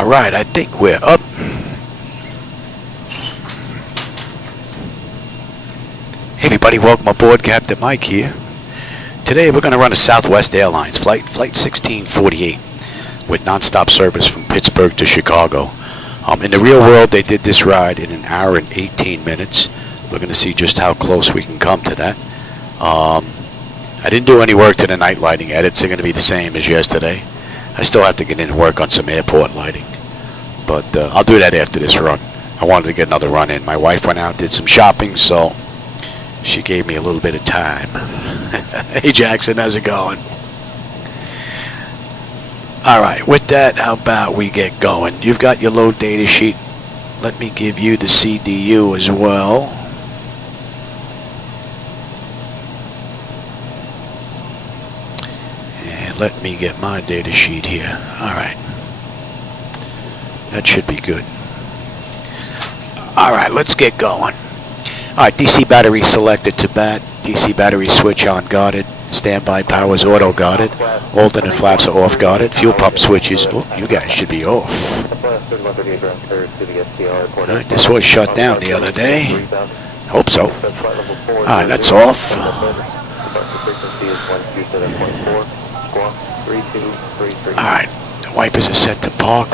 Alright, I think we're up. Hey everybody, welcome aboard. Captain Mike here. Today we're going to run a Southwest Airlines flight 1648 with nonstop service from Pittsburgh to Chicago. In the real world, they did this ride in 1 hour and 18 minutes. We're going to see just how close we can come to that. I didn't do any work to the night lighting edits. They're going to be the same as yesterday. I still have to get in and work on some airport lighting, but I'll do that after this run. I wanted to get another run in. My wife went out, did some shopping, so she gave me a little bit of time. Hey Jackson, how's it going? Alright, with that, how about we get going? You've got your load data sheet. Let me give you the CDU as well. And let me get my data sheet here. Alright. That should be good. Alright, let's get going. Alright, DC battery selected to bat. DC battery switch on guarded. Standby powers auto guarded. Alternate flaps are off guarded. Fuel pump switches. Oh, you guys should be off. Alright, this was shut down the other day. Hope so. Alright, that's off. Alright, the wipers are set to park.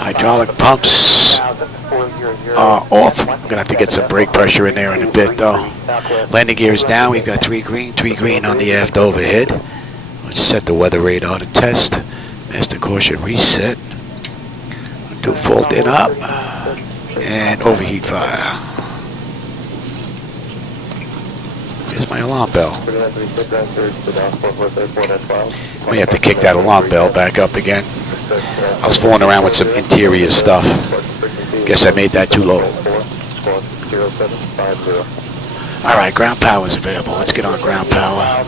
Hydraulic pumps are off. I'm gonna have to get some brake pressure in there in a bit though. Landing gear is down. We've got 3 green on the aft overhead. Let's set the weather radar to test. Master caution reset. Do fault in up and overheat fire. Here's my alarm bell. We have to kick that alarm bell back up again. I was fooling around with some interior stuff. Guess I made that too low. Alright, ground power is available. Let's get on ground power.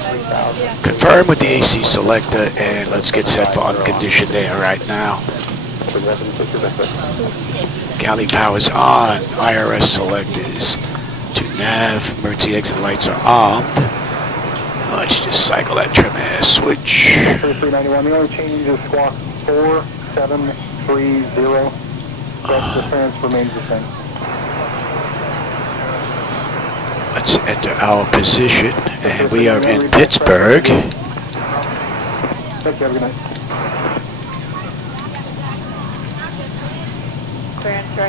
Confirm with the AC selector and let's get set for unconditioned air right now. Galley power's on. IRS selectors. To nav. Emergency exit lights are armed. Let's just cycle that trim ass switch. 391, the only change is squawk 4730. Rest difference remains the same. Let's enter our position, and we are in Pittsburgh. Thank you, have a good night.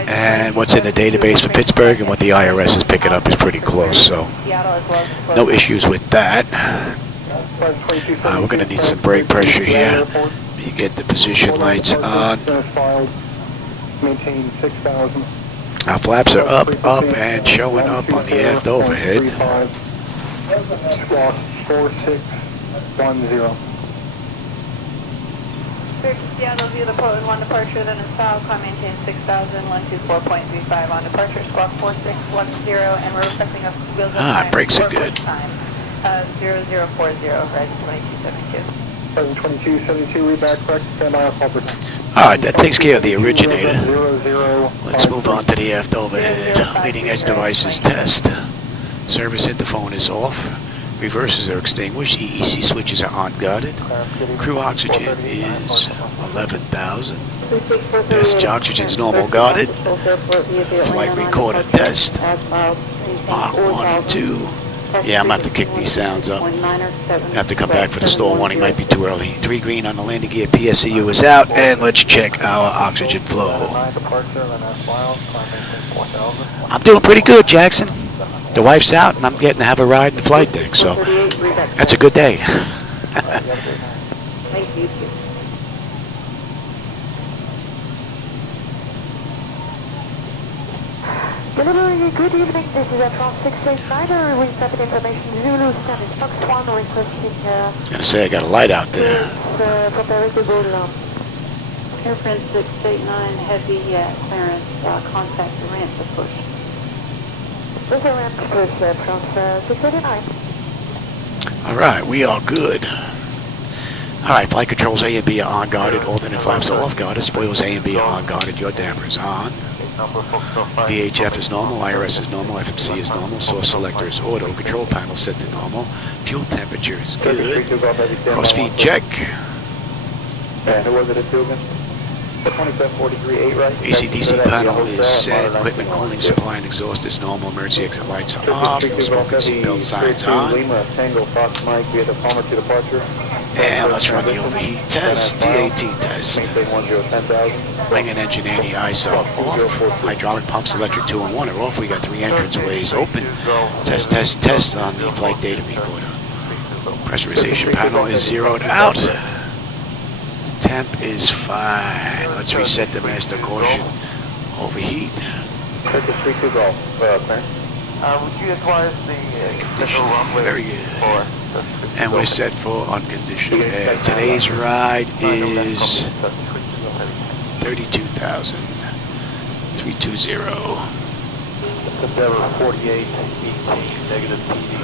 And what's in the database for Pittsburgh and what the IRS is picking up is pretty close, so no issues with that. We're going to need some brake pressure here. You get the position lights on. Our flaps are up, and showing up on the aft overhead. Squawk 4610. Seattle view the Portland 1 departure, then in style, climb maintain 6,000, 124.35 on departure, squawk 4610, and we're expecting a wheels up time. Brakes are good. Time, 0040, right, 2272. 2272, read back, correct, stand by, Alfred. Alright, that takes care of the originator. Let's move on to the aft overhead. Leading edge devices test. Service interphone is off. Reverses are extinguished. EEC switches are unguarded. Crew oxygen is 11,000. Passenger oxygen is normal guarded. Flight recorder test. Mach 1 and 2. Yeah, I'm going to have to kick these sounds up. I have to come back for the stall warning. Might be too early. 3 green on the landing gear. PSCU is out. And let's check our oxygen flow. I'm doing pretty good, Jackson. The wife's out, and I'm getting to have a ride in the flight deck, so that's a good day. Good evening, this is from 685, we accepted information Zulu 7 Fox 1 requesting I was going to say, I got a light out there. prepare to go down. Airfront 689, heavy clearance, contact the ramp to push. This is a ramp to push from 689. Alright, we are good. Alright, flight controls A and B are on guarded, alternate flaps are off guarded, spoils A and B are on guarded, your damper is on. VHF is normal, IRS is normal, FMC is normal, source selector is auto, control panel set to normal, fuel temperature is good, cross feed check. Yeah, who was it at 2 again? 2743, 8 right. AC/DC panel is set. Equipment cooling, supply, and exhaust is normal. Emergency exit lights are off. Smoke and seatbelt signs on. Lima, Tango, Fox Mike, we have the Palmer to departure. And let's run the overheat test. TAT test. Maintain 10,000. Wing and engine anti-ISO off. Hydraulic pumps, electric 2 and 1 are off. We got 3 entrance ways open. Test, test, test on the flight data recorder. Pressurization panel is zeroed out. Temp is fine. Let's reset the master caution. Overheat. Circus 32 Golf, clearance. Would you advise the conditional runway Very good. for... And we're set for unconditioned air. Today's ride is 32,000. 320. Endeavor 48, negative PD,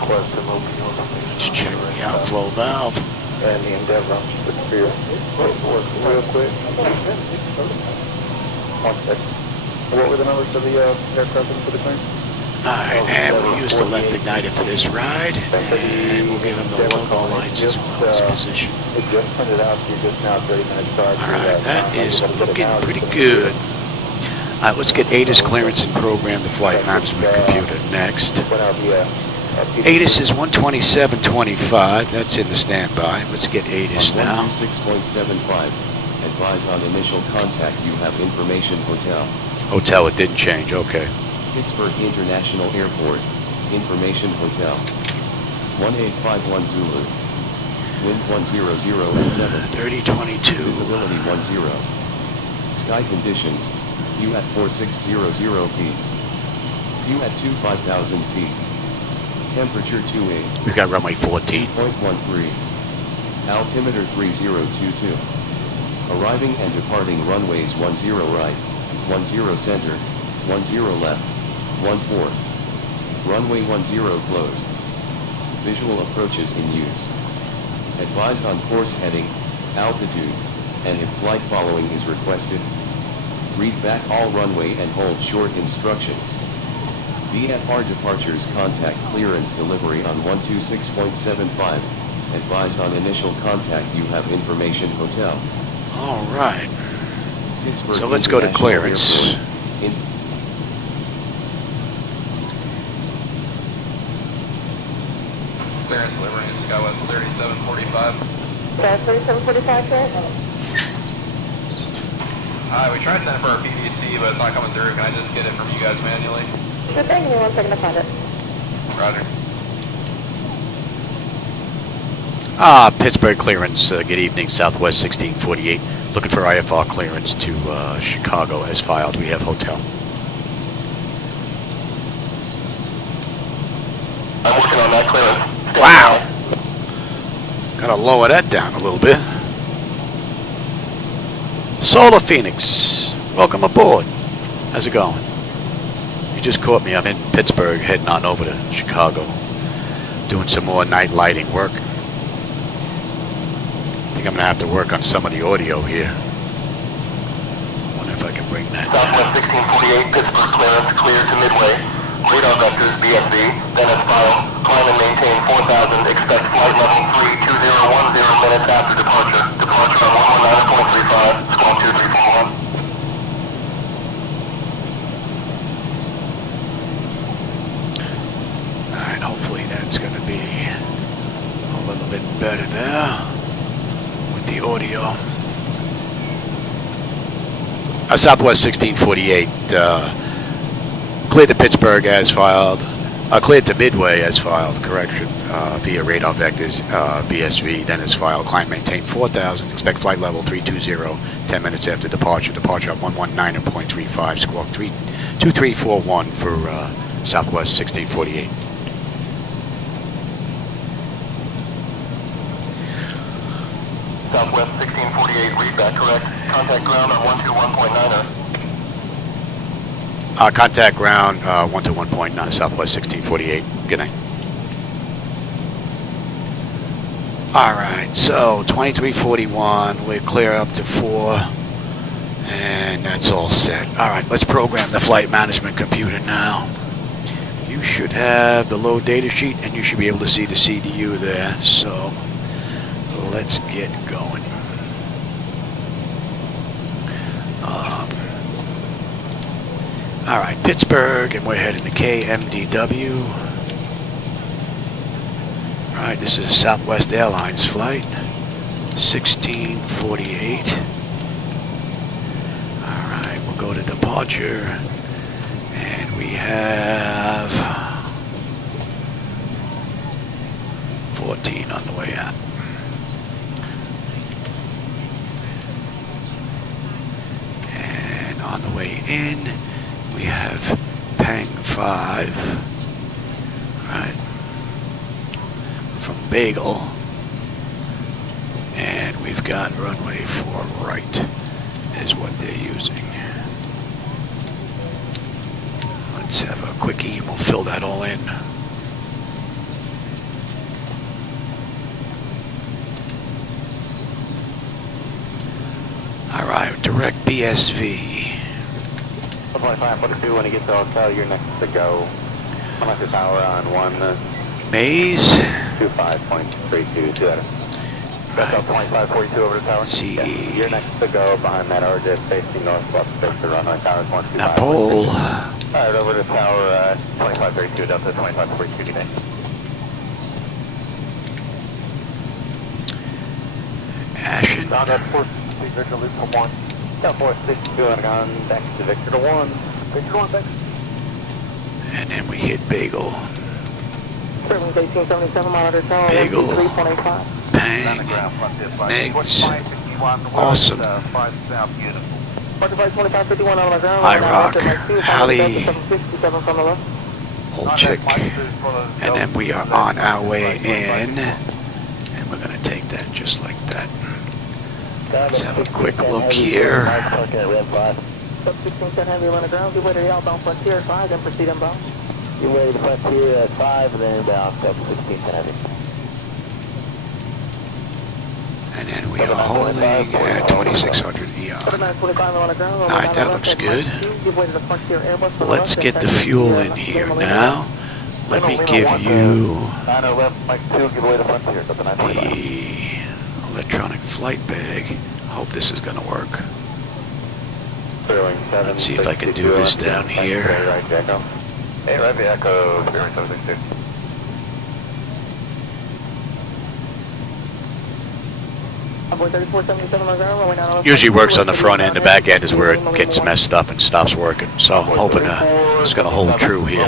request to move you on Let's check the outflow valve. And the Endeavor, I'm just looking for your real quick. 1 second. What were the numbers for the aircraft for the plane? Alright, and we used the left igniter for this ride. And we'll give him the logo lights as well as position. It just printed out to you just now, 30 minutes prior to Alright, that is looking pretty good. Alright, let's get ATIS clearance and program the flight management computer next. ATIS is 127.25. That's in the standby. Let's get ATIS now. 6.75. Advise on initial contact. You have information hotel. Hotel, it didn't change. Okay. Pittsburgh International Airport. Information hotel. 1851 Zulu. Wind 100 at 7. 3022. Visibility 10. Sky conditions. You at 4600 feet. You at 25,000 feet. Temperature 28. We've got runway 14. 0.13. Altimeter 3022. Arriving and departing runways 10 right, 10 center, 10 left, 14. Runway 10 closed. Visual approaches in use. Advise on course heading, altitude, and if flight following is requested. Read back all runway and hold short instructions. VFR departures contact clearance delivery on 126.75. Advise on initial contact. You have information hotel. All right. Pittsburgh So let's go to International clearance. Airport. clearance delivering in Skywest 3745. That's 3745, sir. We tried sending for our PVC, but it's not coming through. Can I just get it from you guys manually? Sure thing, give me 1 second to find it. Roger. Pittsburgh clearance. Good evening, Southwest 1648. Looking for IFR clearance to Chicago as filed. We have hotel. I'm working on that clearance. Wow. Gotta lower that down a little bit. Solar Phoenix, welcome aboard. How's it going? You just caught me. I'm in Pittsburgh, heading on over to Chicago, doing some more night lighting work. I think I'm gonna have to work on some of the audio here. Wonder if I can bring that down. Southwest 1648, Pittsburgh clearance, clear to Midway. Radar vectors, BFV, then as filed. Climb and maintain 4,000. Expect flight level 32010 minutes after departure. Departure on 119.35, squawk 2341. Alright, hopefully that's gonna be a little bit better there with the audio. Southwest 1648, cleared to Pittsburgh as filed. Cleared to Midway as filed, correction, via radar vectors, BSV, then as filed. Climb maintain 4,000, expect flight level 320, 10 minutes after departure. Departure at 119.35, squawk 2341 for Southwest 1648. Southwest 1648, read that correct. Contact ground on 121.90. Contact ground 121.9, Southwest 1648. Good night. Alright, so 2341, we're clear up to 4, and that's all set. Alright, let's program the flight management computer now. You should have the load data sheet, and you should be able to see the CDU there, so let's get going. All right, Pittsburgh, and we're heading to KMDW. All right, this is a Southwest Airlines flight, 1648. All right, we'll go to departure, and we have 14 on the way out. And on the way in, we have Pang 5, right, from Bagel, and we've got runway 4 right is what they're using. Let's have a quickie and we'll fill that all in. All right, direct BSV. 2542, when you get to the hotel, you're next to go. I'm at the tower on 1. Maze. 25.32, do that. That's up 2542 over the tower. CE. Yeah, you're next to go behind that RJ facing northwest, face the runway towers 125. Napole. Alright, over the tower, 2532, Delta 2542, good day. Ashen. Down that 4 Victor Loop from 1. Down 462 and on back to Victor to 1. Victor 1, thanks. And then we hit Bagel. Serving 1877 monitor tower, Bagel. 123.85. Pang. Megs. Awesome. 2551 on the ground. IROC. Halley. 757 from the left. Olchik. And then we are on our way in. And we're going to take that just like that. Let's have a quick look here. Sub 1610 heavy on the ground. Give way to the outbound Frontier 5, then proceed inbound. Give way to Frontier 5 and then inbound Sub 1610 heavy. And then we are holding at 2600 EON. Alright, that looks good. Let's get the fuel in here now. Let me give you the electronic flight bag. I hope this is going to work. Let's see if I can do this down here. Hey, right, Echo, 0762. Usually works on the front end. The back end is where it gets messed up and stops working. So I'm hoping it's going to hold true here.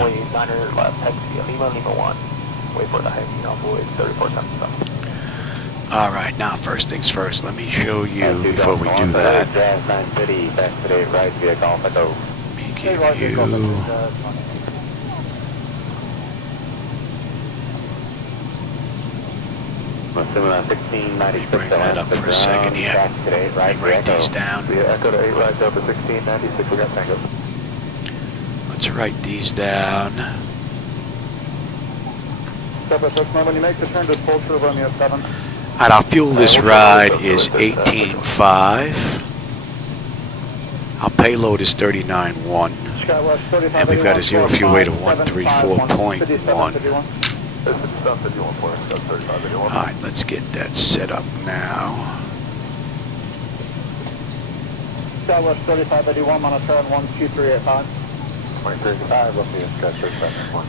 All right, now first things first. Let me show you before we do that. Let me give you. Let me bring that up for a second here. Let me write these down. Let's write these down. When you make the turn to full through on the 7. And our fuel this ride is 18.5. Our payload is 39.1. And we've got a zero fuel weight of 134.1. Alright, let's get that set up now. Southwest 3581, monitor on 12385. 2385, let's see, stretch 37.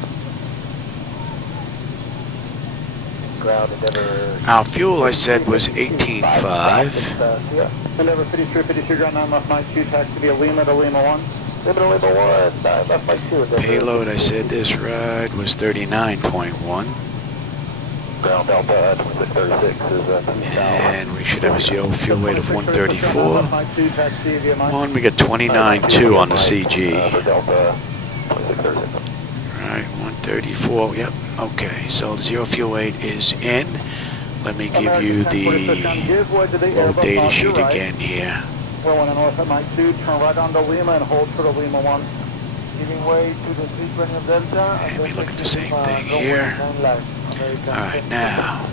Ground Endeavor. Our fuel, I said, was 18.5. Endeavor 5352, ground 9 left 92, taxi via Lima to Lima 1. Lima to Lima 1, left 92. Payload, I said this ride was 39.1. Ground Delta 2636 is And we should have a zero fuel weight of 134. One, we got 29.2 on the CG. Alright, 134, yep, okay. So the zero fuel weight is in. Let me give you the load data sheet again here. Rolling north at Mike 2, turn right onto Lima and hold for the Lima 1. Giving way to the sequence of Delta. And we look at the same thing here. Alright, now.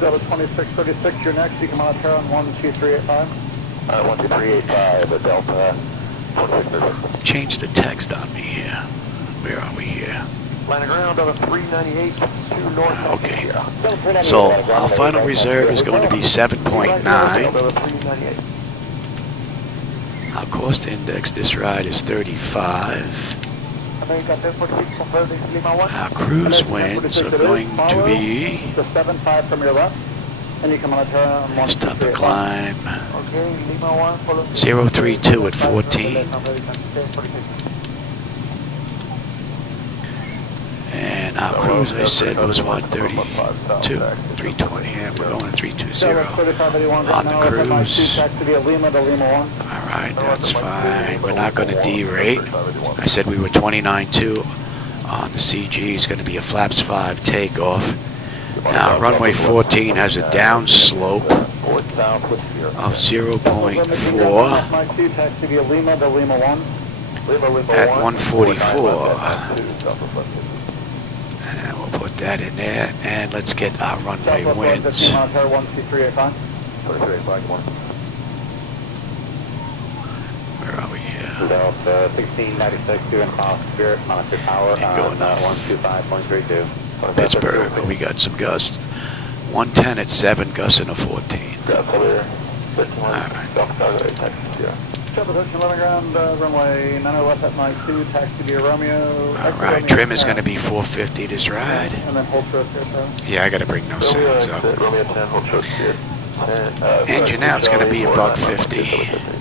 Delta 2636, you're next. You can monitor on 12385. 12385, the Delta 2636. Change the text on me here. Where are we here? Landing ground on a 398 to north. Okay. So our final reserve is going to be 7.9. Our cost index this ride is 35. Our cruise winds are going to be, The 7.5 from your left. And you come on a turn on stop the climb, Okay, Lima 1, follow. 032 at 14. And our cruise, I said, was what, 32, 320, and we're going to 320 on the cruise. Alright, that's fine. We're not going to derate. I said we were 29.2 on the CG. It's going to be a flaps 5 takeoff. Now, runway 14 has a down slope of 0.4 at 144. And we'll put that in there, and let's get our runway winds. Where are we here? 1696, 2.5 Spirit, monitor power, Ain't going enough. 125.32. Pittsburgh, we got some gusts. 110 at 7, gusts in a 14. Runway 90 left at 92, taxi via Romeo. Alright, trim is going to be 450 this ride. And then hold short here, Yeah, I got to bring those sounds up. Romeo 10, hold short steer. Engine out's going to be $150.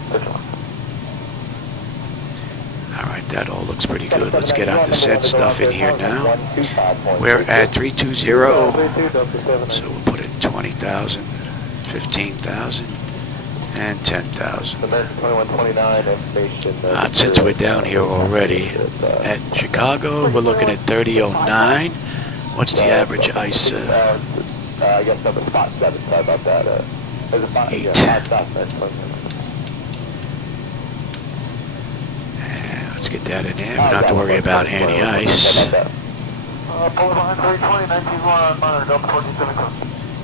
Alright, that all looks pretty good. Let's get our descent stuff in here now. We're at 320. So we'll put in 20,000, 15,000, and 10,000. Since we're down here already at Chicago, we're looking at 3009. What's the average ice? I guess I'm at spot 7, sorry about that. There's a spot 8. Let's get that in there. We don't have to worry about any ice.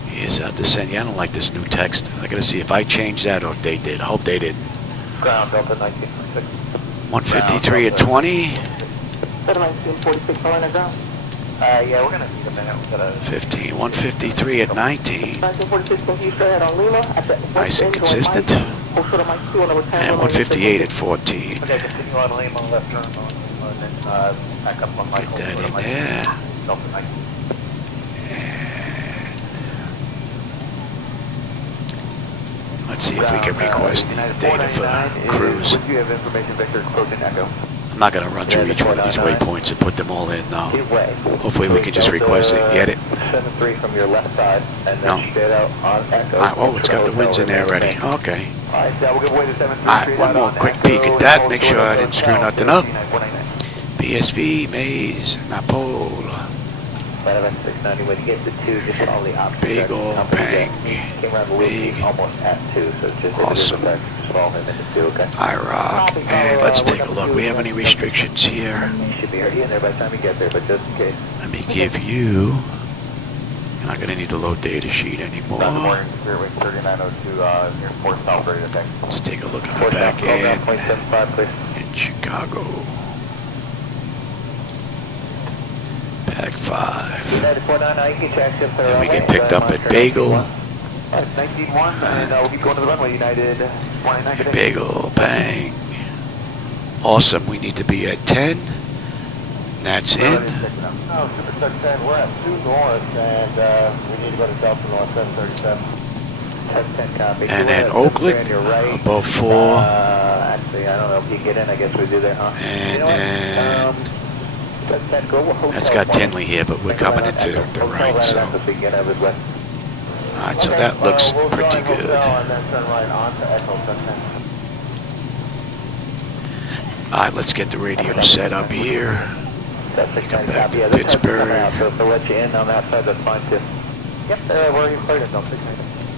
Here's our descent. Yeah, I don't like this new text. I gotta see if I changed that or if they did. I hope they didn't. Ground Delta 1946. 153 at 20. 1946 on the ground. Yeah, we're gonna need a minute. 15. 153 at 19. 1946 Nice and consistent. And 158 at 14. Okay, continue on Lima, left turn on, and then back up on Michael. Get that in there. Delta 19. Let's see if we can request the data for cruise. You have information vector closing echo. I'm not going to run through each one of these waypoints and put them all in now. Hopefully we can just request it and get it. 73 from your left side, and then No. straight out on echo. Oh, it's got the winds in there already. Okay. Alright, so we'll give away to 73. Alright, one more quick peek at that. Make sure I didn't screw nothing up. PSV, Maze, Napole. 690, when you get to 2, just follow the option. Big ol' bang. Came around the loop, Big. almost at 2, so just Awesome. just follow him into 2, okay? I rock. And let's take a look. We have any restrictions here? You should be already in there by the time you get there, but just in case. Let me give you. You're not going to need the load data sheet anymore. Morning, Spirit Wing 3902, near 4 South, ready to take. Let's take a look at the 4 back South, program, end 0.75, please. in Chicago. Pack 5. United 499, you can check just the And we runway. get picked up at Bagel. 19-1, and we'll keep going to the runway, United 199. Bagel, bang. Awesome. We need to be at 10. That's in. Oh, Super Truck 10, we're at 2 north, and we need to go to Delta North 737. 10 copy. And then Oakland, above 4. Actually, I don't know if you get in, I guess we do that, huh? And you know then that's got Tinley Tinley here, but we're coming into the right, so. Alright, so that looks pretty good. Alright, let's get the radio set up here. Come back to Pittsburgh. So let you in on that side, that's fine too. Yep, we're already cleared it, don't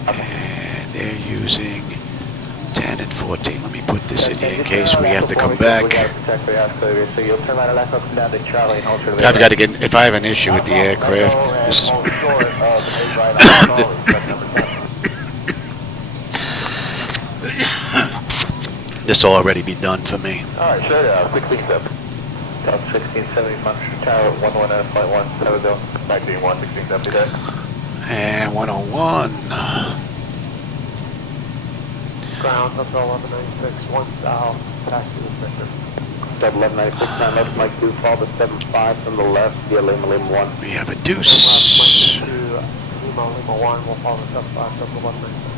And they're using 10 and 14. Let me put this in here in case we have to come back. I've got to get, if I have an issue with the aircraft, this is this will already be done for me. Alright, sure, quick things up. South 1670 Monster Tower, 119.1, Tower Bill. Back to 11670 deck. And 101. Ground, Hotel 1196, 1 south, taxi to center. 1196, 9 left, Mike 2, fall to 75 from the left, via Lima 1. We have a deuce. Lima 1 will fall to 75 from the 196.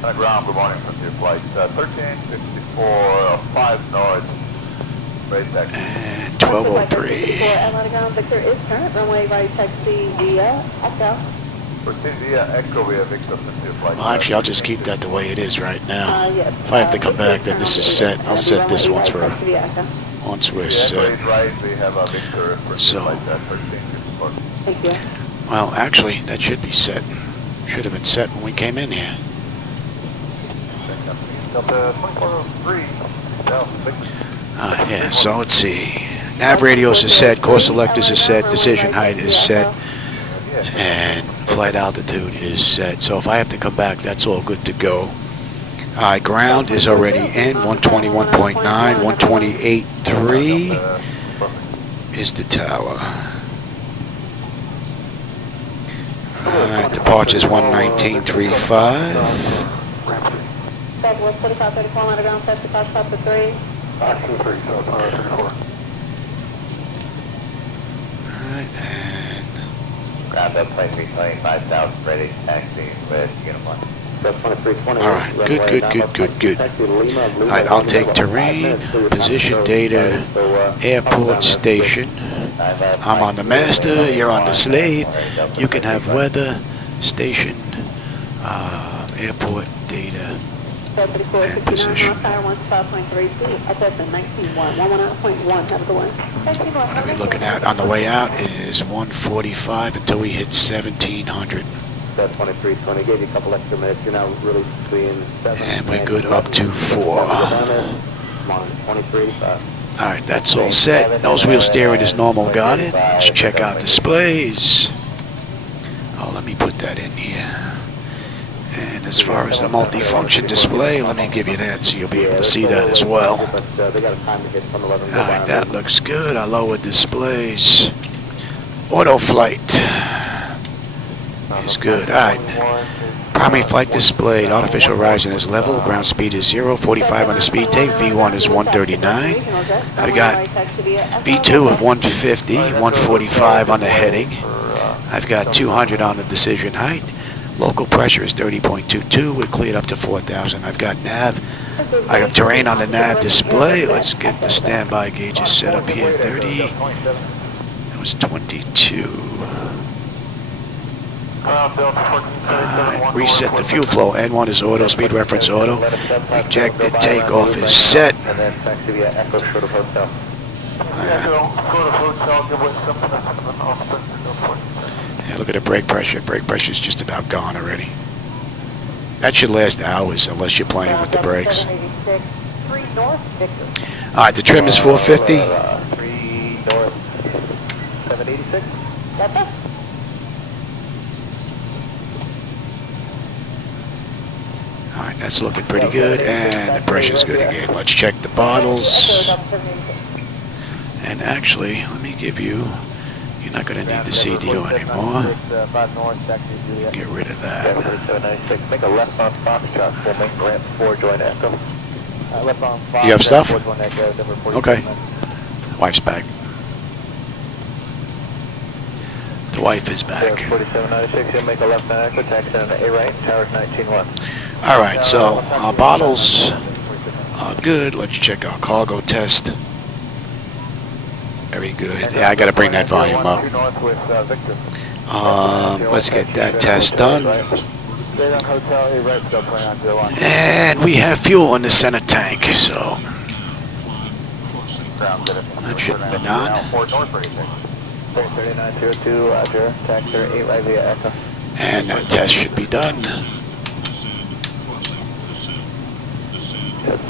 Ground, good morning, Frontier Flight 1364, 5 north, raise taxi. And 1203. Atlanta Ground, Victor is current, runway right taxi via Echo. Proceed via Echo via Victor, Frontier Flight. Well, actually, I'll just keep that the way it is right now. Yes. If I have to come back, then this is set. I'll set this once we're set. Right, we have a Victor, So. Flight 1364. Thank you. Well, actually, that should be set. Should have been set when we came in here. Delta 2403, South Victor. Yeah, so let's see. Nav radios is set, course selectors is set, decision height is set, and flight altitude is set. So if I have to come back, that's all good to go. Alright, ground is already in, 121.9, 128.3 is the tower. Alright, departure's 119.35. Southwest 4534, Atlanta Ground, 55 to 3. Action 3, South 34. Alright, and Ground up plane 325 south, ready, taxi with Uniform. alright, good. Alright, I'll take terrain, position data, airport station. I'm on the master, you're on the slave. You can have weather, station, airport data, and position. What are we looking at on the way out is 145 until we hit 1700. Gave you a couple extra minutes. You're now really between 7 And we're good up to 4. Alright, that's all set. Nose wheel steering is normal, got it. Let's check out displays. Oh, let me put that in here. And as far as the multi-function display, let me give you that so you'll be able to see that as well. Alright, that looks good. Our lower displays. Auto flight is good. Alright. Primary flight displayed. Artificial horizon is level. Ground speed is 0. 45 on the speed tape. V1 is 139. I got V2 of 150. 145 on the heading. I've got 200 on the decision height. Local pressure is 30.22. We're cleared up to 4,000. I've got nav. I have terrain on the nav display. Let's get the standby gauges set up here. 30. That was 22. Reset the fuel flow. N1 is auto. Speed reference auto. Rejected. Takeoff is set. Yeah, look at the brake pressure. Brake pressure is just about gone already. That should last hours unless you're playing with the brakes. Alright, the trim is 450. 3 north, 786. Alright, that's looking pretty good. And the pressure's good again. Let's check the bottles. And actually, let me give you... You're not going to need the CDO anymore. Get rid of that. Make a left on Foxtrot, we'll make ramp 4, join Echo. Left on Fox, You have stuff? 4, join Echo, number 47. Okay. Wife's back. The wife is back. 4796, you'll make a left on Echo, taxi on the A right, towers 19-1. Alright, so our bottles are good. Let's check our cargo test. Very good. Yeah, I got to bring that volume up. Let's get that test done. And we have fuel in the center tank, so that shouldn't be on. 3902, Roger, taxi 8 right via Echo. And that test should be done.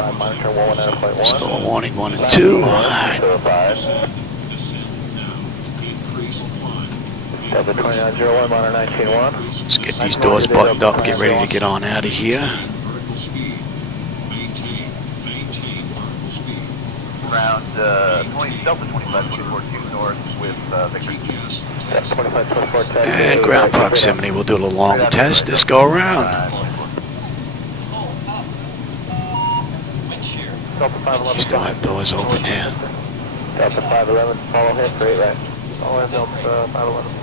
5 monitor 119.1. Slow warning 1 and 2. Delta 2901, monitor 19-1. Let's get these doors buttoned up, get ready to get on out of here. ground, 20, Delta 25, 24 north with Victor. 25, 24, And ground proximity. We'll do the long test this go around. Delta 511. Still have doors open here. Delta 511, follow him, straight right. Follow him, Delta 511.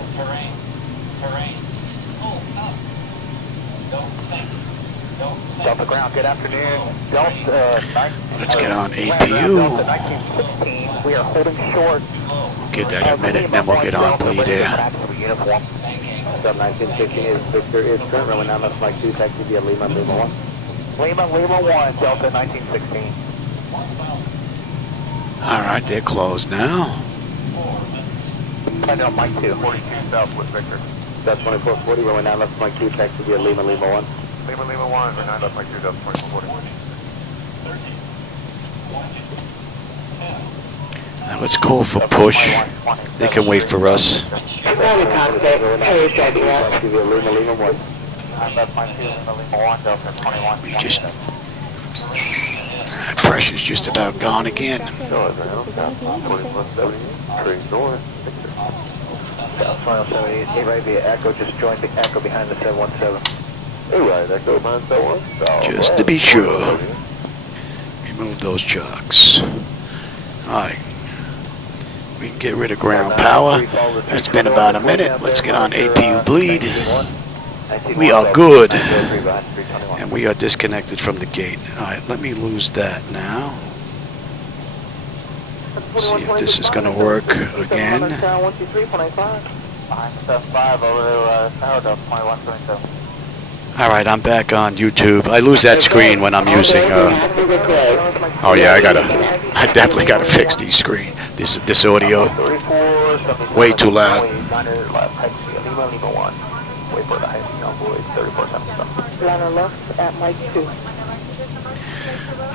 Delta ground, good afternoon. Delta, Let's get on Delta APU. 1916, we are holding short. Give that a minute and then we'll get on bleed air. Uniform. Delta 1916 is Victor, is current runway 9 left, Mike 2, taxi via Lima, Lima 1. Lima 1, Delta 1916. Alright, they're closed now. Find out Mike 2, 42 south with Victor. That's 2440, runway 9 left, Mike 2, taxi via Lima, Lima 1. Lima 1, runway 9 left, Mike 2, Delta 2440. Now it's call for push. They can wait for us. We just... Pressure's just about gone again. Just to be sure. Remove those chocks. Alright. We can get rid of ground power. It's been about a minute. Let's get on APU bleed. We are good. And we are disconnected from the gate. Alright, let me lose that now. See if this is going to work again. Alright, I'm back on YouTube. I lose that screen when I'm using... oh yeah, I definitely gotta fix these screen. This audio. Way too loud.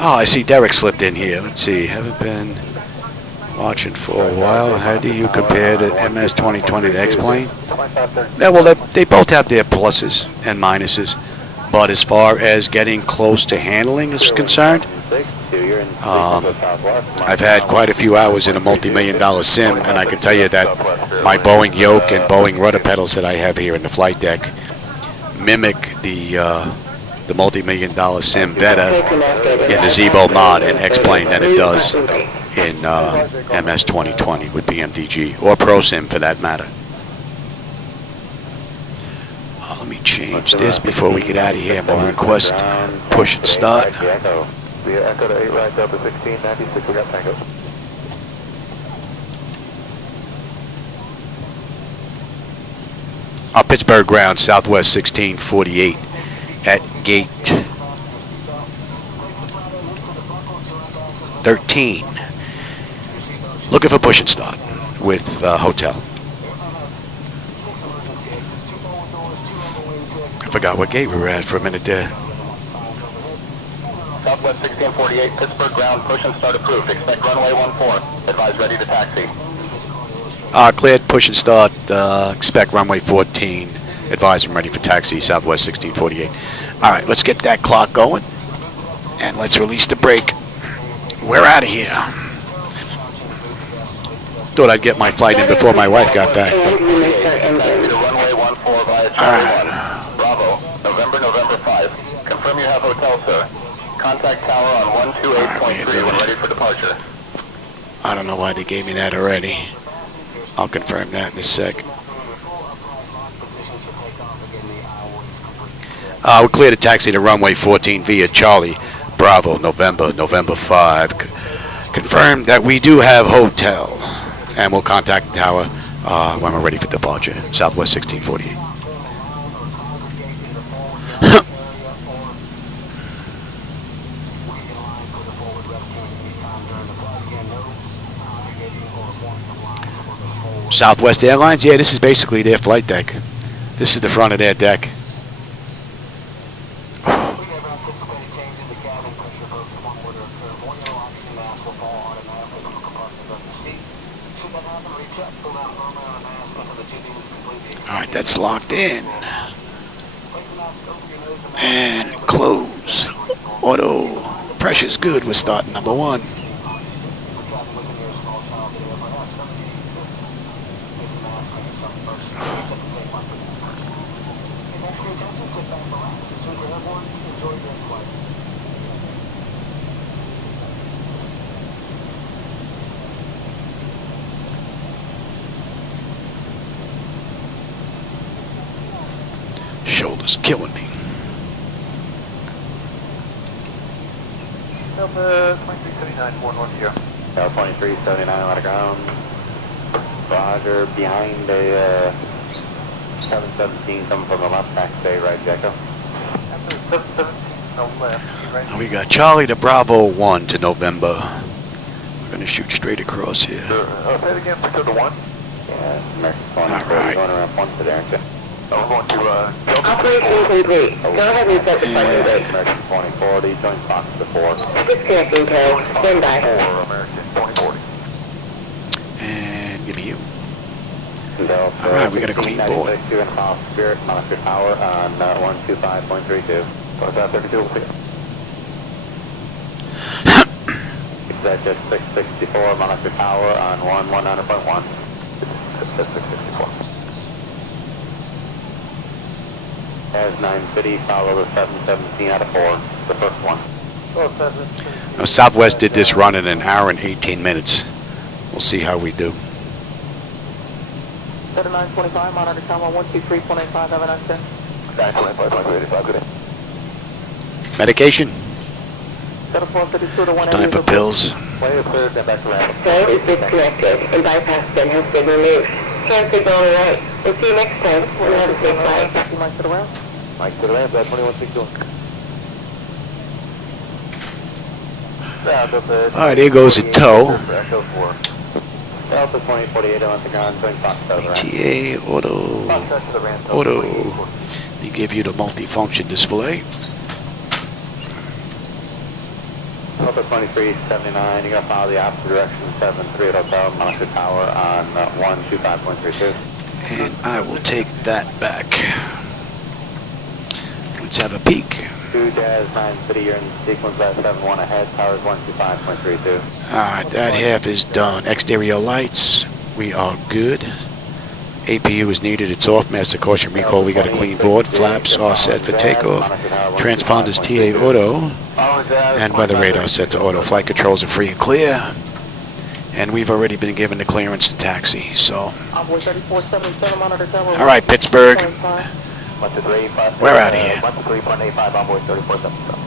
Oh, I see Derek slipped in here. Let's see. Haven't been watching for a while. How do you compare the MS 2020 to X-Plane? Yeah, well, they both have their pluses and minuses. But as far as getting close to handling is concerned, I've had quite a few hours in a multi-million-dollar sim, and I can tell you that my Boeing yoke and Boeing rudder pedals that I have here in the flight deck mimic the multi-million-dollar sim better in the Zibo-Mod and X-Plane than it does in MS 2020 with BMDG, or ProSim for that matter. Let me change this before we get out of here. We'll request push and start. We are Echo to 8 right, Delta 1696, we got Tango. Pittsburgh ground, Southwest 1648 at gate 13. Looking for push and start with hotel. I forgot what gate we were at for a minute there. Southwest 1648, Pittsburgh ground, push and start approved. Expect runway 14. Advise ready to taxi. Cleared, push and start. Expect runway 14. Advise I'm ready for taxi, Southwest 1648. All right, let's get that clock going. And let's release the brake. We're out of here. Thought I'd get my flight in before my wife got back. Runway 14 via All right. Bravo, November 5. Confirm you have hotel, sir. Contact tower on 128.3 when ready for departure. I don't know why they gave me that already. I'll confirm that in a sec. We'll clear the taxi to runway 14 via Charlie, Bravo, November 5. Confirm that we do have hotel. And we'll contact the tower when we're ready for departure, Southwest 1648. Southwest Airlines, yeah, this is basically their flight deck. This is the front of their deck. Alright, that's locked in. And close. Auto. Pressure's good. We're starting number 1. everyone. Enjoy your flight. Shoulders killing me. Delta 2379, 4 here. Delta 2379, let it ground. Roger, behind a 717 coming from the left, taxi right, Jacko. After 717 on the left, right. Now we got Charlie to Bravo 1 to November. We're going to shoot straight across here. Say it again, Victor to 1. Yeah, American 20, All right. going around 1 today, aren't you? We're going to Delta. Operation complete. Go ahead and set the flight rate. American 2040, join Fox to 4. Disconnecting tow. Stand by. 4, American 2040. And give me you. Delta, All right, we got a clean board. 2.5 Spirit, monitor tower on 125.32. What's that, 32? That's just 664, monitor tower on 100.1. That's 664. As 950, follow the 717 out of 4, the first one. Oh, 717. Now, Southwest did this run in an hour and 18 minutes. We'll see how we do. 7925, monitor tower 123.85, have a nice day. 925, good day. Medication? 7452 to 180. It's time for pills. Way to clear, then back to ramp. Tow is disconnected and bypass bin has been removed. Hand signal on the right. We'll see you next time. And have a safe flight. You might sit around. Mike to the ramp, that 2162. All right, here goes a tow. Echo 4. Delta 2048 on the ground, join Fox to the ramp. ATA Auto. Fox to the ramp. Auto. They give you the multi-function display. Delta 2379, you're going to follow the opposite direction, 738 Hotel, monitor tower on 125.32. And I will take that back. Let's have a peek. 2 Jazz 950, you're in sequence at 71 ahead, towers 125.32. Alright, that half is done. Exterior lights, we are good. APU is needed, it's off. Master caution recall, we got a clean board. Flaps are set for takeoff. Transponders TA auto. And weather radar set to auto. Flight controls are free and clear. And we've already been given the clearance to taxi, so. Envoy 3477, monitor tower. Alright, Pittsburgh. 123.85. We're out of here. 123.85, Envoy 3477.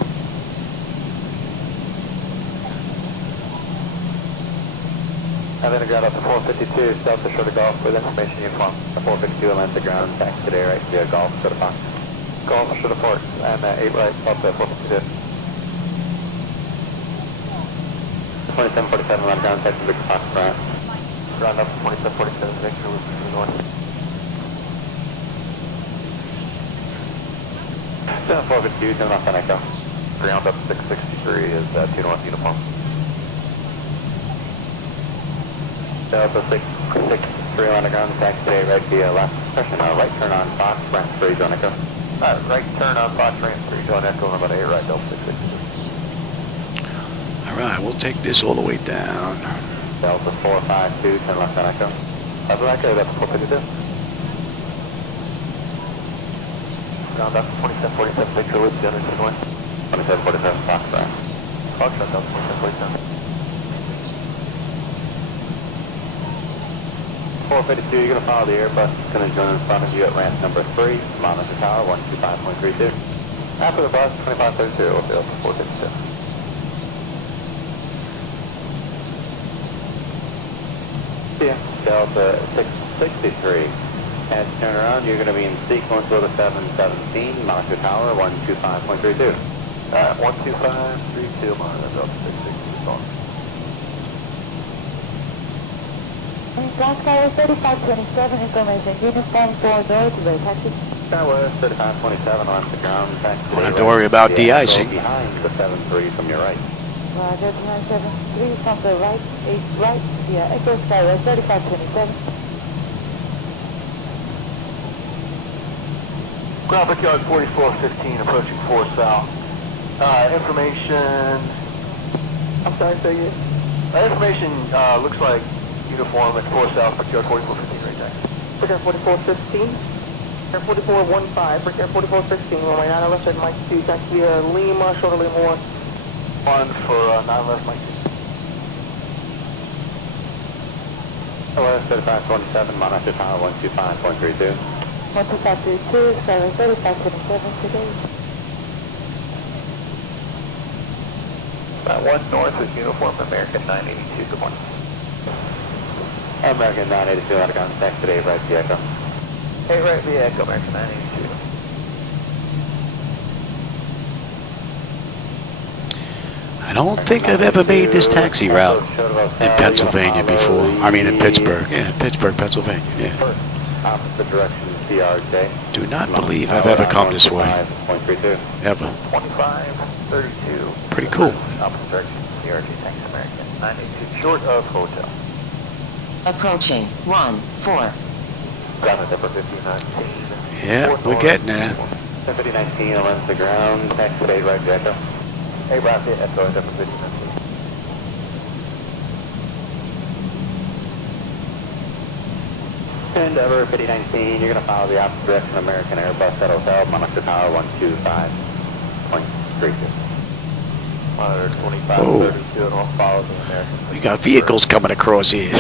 I've been ground up to 452, south to shore to Golf, with information you want. The 452 and land to ground, taxi today, right to Golf, shore to Fox. Golf, short of port, and 8 right, up to 452. 2747, land ground, taxi Victor Fox, front. Ground up to 2747, Victor, with north. 452, turn off on Echo. Ground up to 663 is 2 north uniform. Delta 663 on the ground, taxi today, right via left, pressure right turn on Fox, ramp 3, on Echo. Right turn on Fox, ramp 3, John Echo, and about 8 right, Delta 662. Alright, we'll take this all the way down. Delta 452, turn left on Echo. Over Echo, that's 452. Ground up to 2747, Victor, with the other 2 north. 2747, Fox, right. Fox, shut down 2747. 452, you're going to follow the Airbus. It's going to join in front of you at ramp number 3, monitor tower 125.32. After the bus, 2532, we'll be up to 452. Yeah. Delta 663. As you turn around, you're going to be in sequence with a 717, monitor tower 125.32. 12532, monitor, Delta 662, on. Black Tower 3527 information. Uniform 4 door to the taxi. Tower 3527 on the ground. Don't have to worry about de-icing. Behind the 73 from your right. Roger, 973 from the right, 8 right, via Echo Tower 3527. Ground backyard 4415, approaching 4 south. Information, I'm sorry, say again. information looks like uniform at 4 south, backyard 4415 right there. Backyard 4415. Air 4415, for Air 4416, runway 9 left at Mike 2, taxi Lima, short of Lima 1. 1 for 9 left, Mike 2. Hello, 3527, monitor tower 125.32. 12532, 73577 today. About 1 north is uniform American 982, good morning. American 982, out of contact today, right the Echo. Hey, right the Echo, American 982. I don't think I've ever made this taxi route in Pennsylvania before. I mean in Pittsburgh. Yeah, Pittsburgh, Pennsylvania. Yeah. Opposite direction, CRJ. Do not believe I've ever come this way. Ever. 2532. Pretty cool. Opposite direction, CRJ, thanks American 982, short of hotel. Approaching 1-4. Ground number 5019. Yeah, we're getting there. 5019, on the ground, taxi today, right the Echo. Hey, Rocky, Echo, number 5019. Endeavor 5019, you're going to follow the opposite direction, American Airbus at Hotel, monitor tower 125.32. Monitor 2532, and we'll follow the American. We got vehicles coming across here.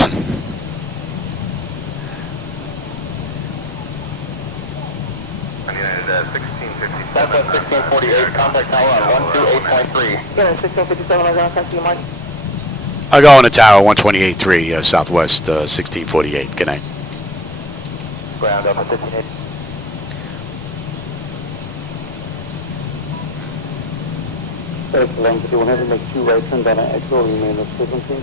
United 1657. 1648, contact tower on 128.3. Yeah, 1657, I'm going to taxi Mike. I go on the tower 128.3, Southwest 1648. Good night. Ground up at 1580. Excellent. Do you want to make 2 right turn down at Echo, remain at frequency?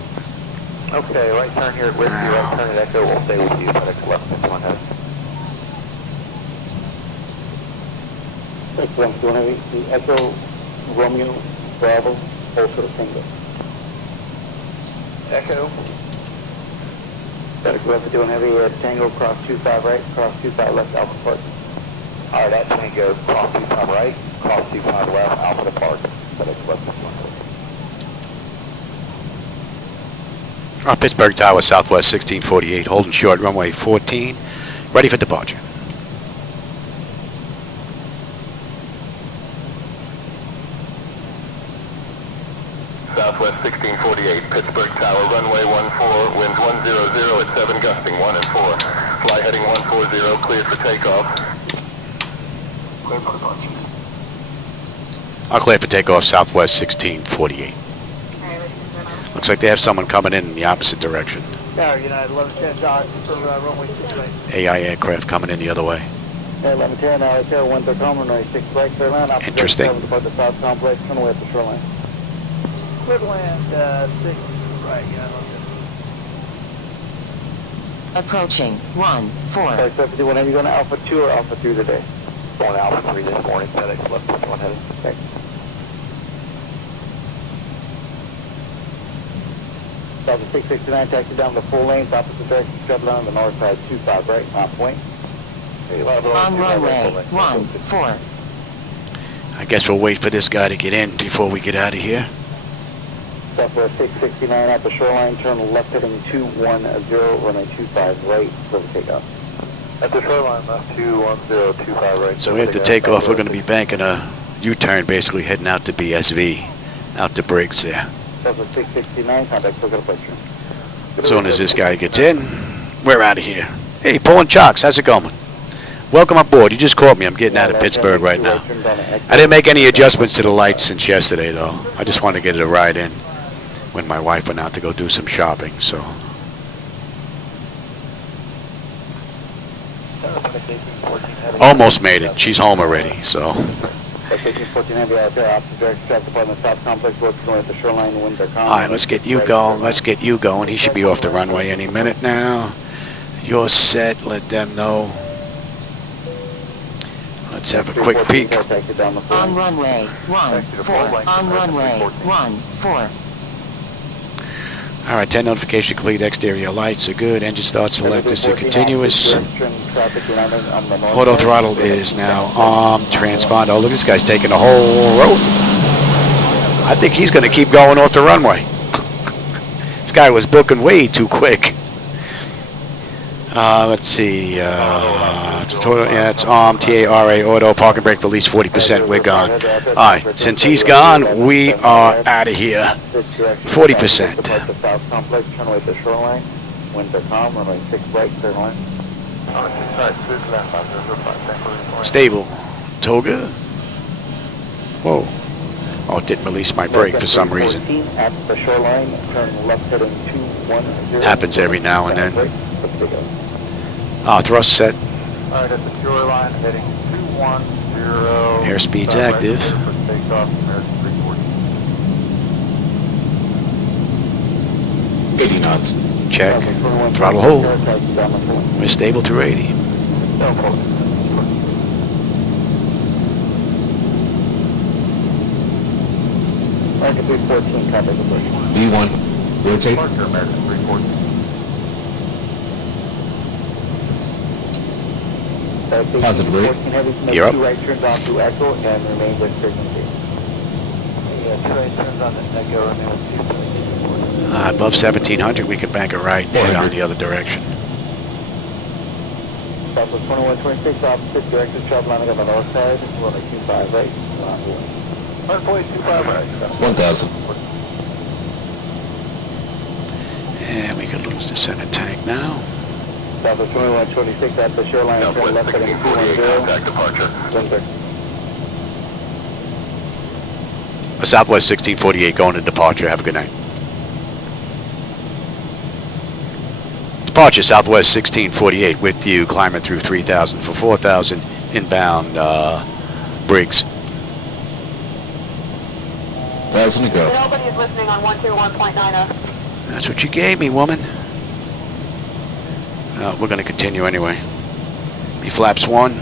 Okay, right turn here at Whiskey, right turn at Echo, we'll stay with you, FedEx 1151 Excellent. Do you want to make the Echo, Romeo, Bravo, also Tango? Echo. FedEx 1151 Heavy, Tango, cross 25 right, cross 25 left, Alpha Park. Alright, that Tango, cross 25 right, cross 25 left, Alpha to Park, FedEx 1151. Pittsburgh Tower, Southwest 1648, holding short, runway 14, ready for departure. Southwest 1648, Pittsburgh Tower, runway 14, winds 100 at 7, gusting 1 and 4. Fly heading 140, cleared for takeoff. Clear for departure. I'll clear for takeoff, Southwest 1648. Looks like they have someone coming in the opposite direction. Tower United 1110, Dodge for runway 68. AI aircraft coming in the other way. 1110, Echo, 1 to runway 6 right, clear land, opposite Interesting. direction, depart the south complex, runway at the shoreline. Woodland 6 right, United 1110. Approaching 1-4. FedEx 1151 Heavy, going to Alpha 2 or Alpha 3 today? Going Alpha 3 this morning, FedEx 1151 headed. Thanks. Delta 669, taxi down the full lane, opposite direction, straight line on the north side, 25 right, on point. On runway 14. I guess we'll wait for this guy to get in before we get out of here. Southwest 669 at the shoreline, turn left heading 210, runway 25 right, for the takeoff. At the shoreline, left 21025 right. So after takeoff, we're going to be banking a U-turn, basically heading out to BSV, out to Briggs there. Southwest 669, contact, still got a place. As soon as this guy gets in, we're out of here. Hey, Paul and Chocks, how's it going? Welcome aboard. You just caught me. I'm getting out of Pittsburgh right now. I didn't make any adjustments to the lights since yesterday, though. I just wanted to get it a ride in when my wife went out to go do some shopping, so. Almost made it. She's home already, so. Alright, let's get you going. Let's get you going. He should be off the runway any minute now. You're set. Let them know. Let's have a quick peek. On runway 14. On runway 14. Alright, 10 notification complete. Exterior lights are good. Engine start selected to continuous. Auto throttle is now armed. Transponder. Oh, look, this guy's taking the whole road. I think he's going to keep going off the runway. This guy was booking way too quick. Let's see. Total, yeah, it's ARM, TARA, auto, parking brake release 40%. We're gone. All right, since he's gone, we are out of here. 40%. Departure south complex, turn away to shoreline. Winds are calm, runway 6 right, turn left. Stable. Toga. Whoa. Oh, it didn't release my brake for some reason. At the shoreline, turn left heading 210. Happens every now and then. Thrust set. Alright, at the shoreline, heading 210. Airspeed's active. For takeoff, American 340. 80 knots. Check. Throttle hold. We're stable through 80. American 314, copy the push. V1, rotate. Departure, American 340. Positive rate. You're up. Two right turns onto Echo and remain with frequency. Yeah, two right turns on the Echo and then Above 1700, we could bank a right there on the other direction. Southwest 2126, opposite directed travel lining on the north side, runway 25 right, runway. 1.25 right. 1000. And we could lose the center tank now. Southwest 2126 at the shoreline, turn left heading 210. Contact departure. Windsor. Southwest 1648 going to departure. Have a good night. Departure Southwest 1648 with you, climbing through 3000 for 4000 inbound Briggs. 1000 to go. Nobody is listening on 121.90. That's what you gave me, woman. We're going to continue anyway. Be flaps 1.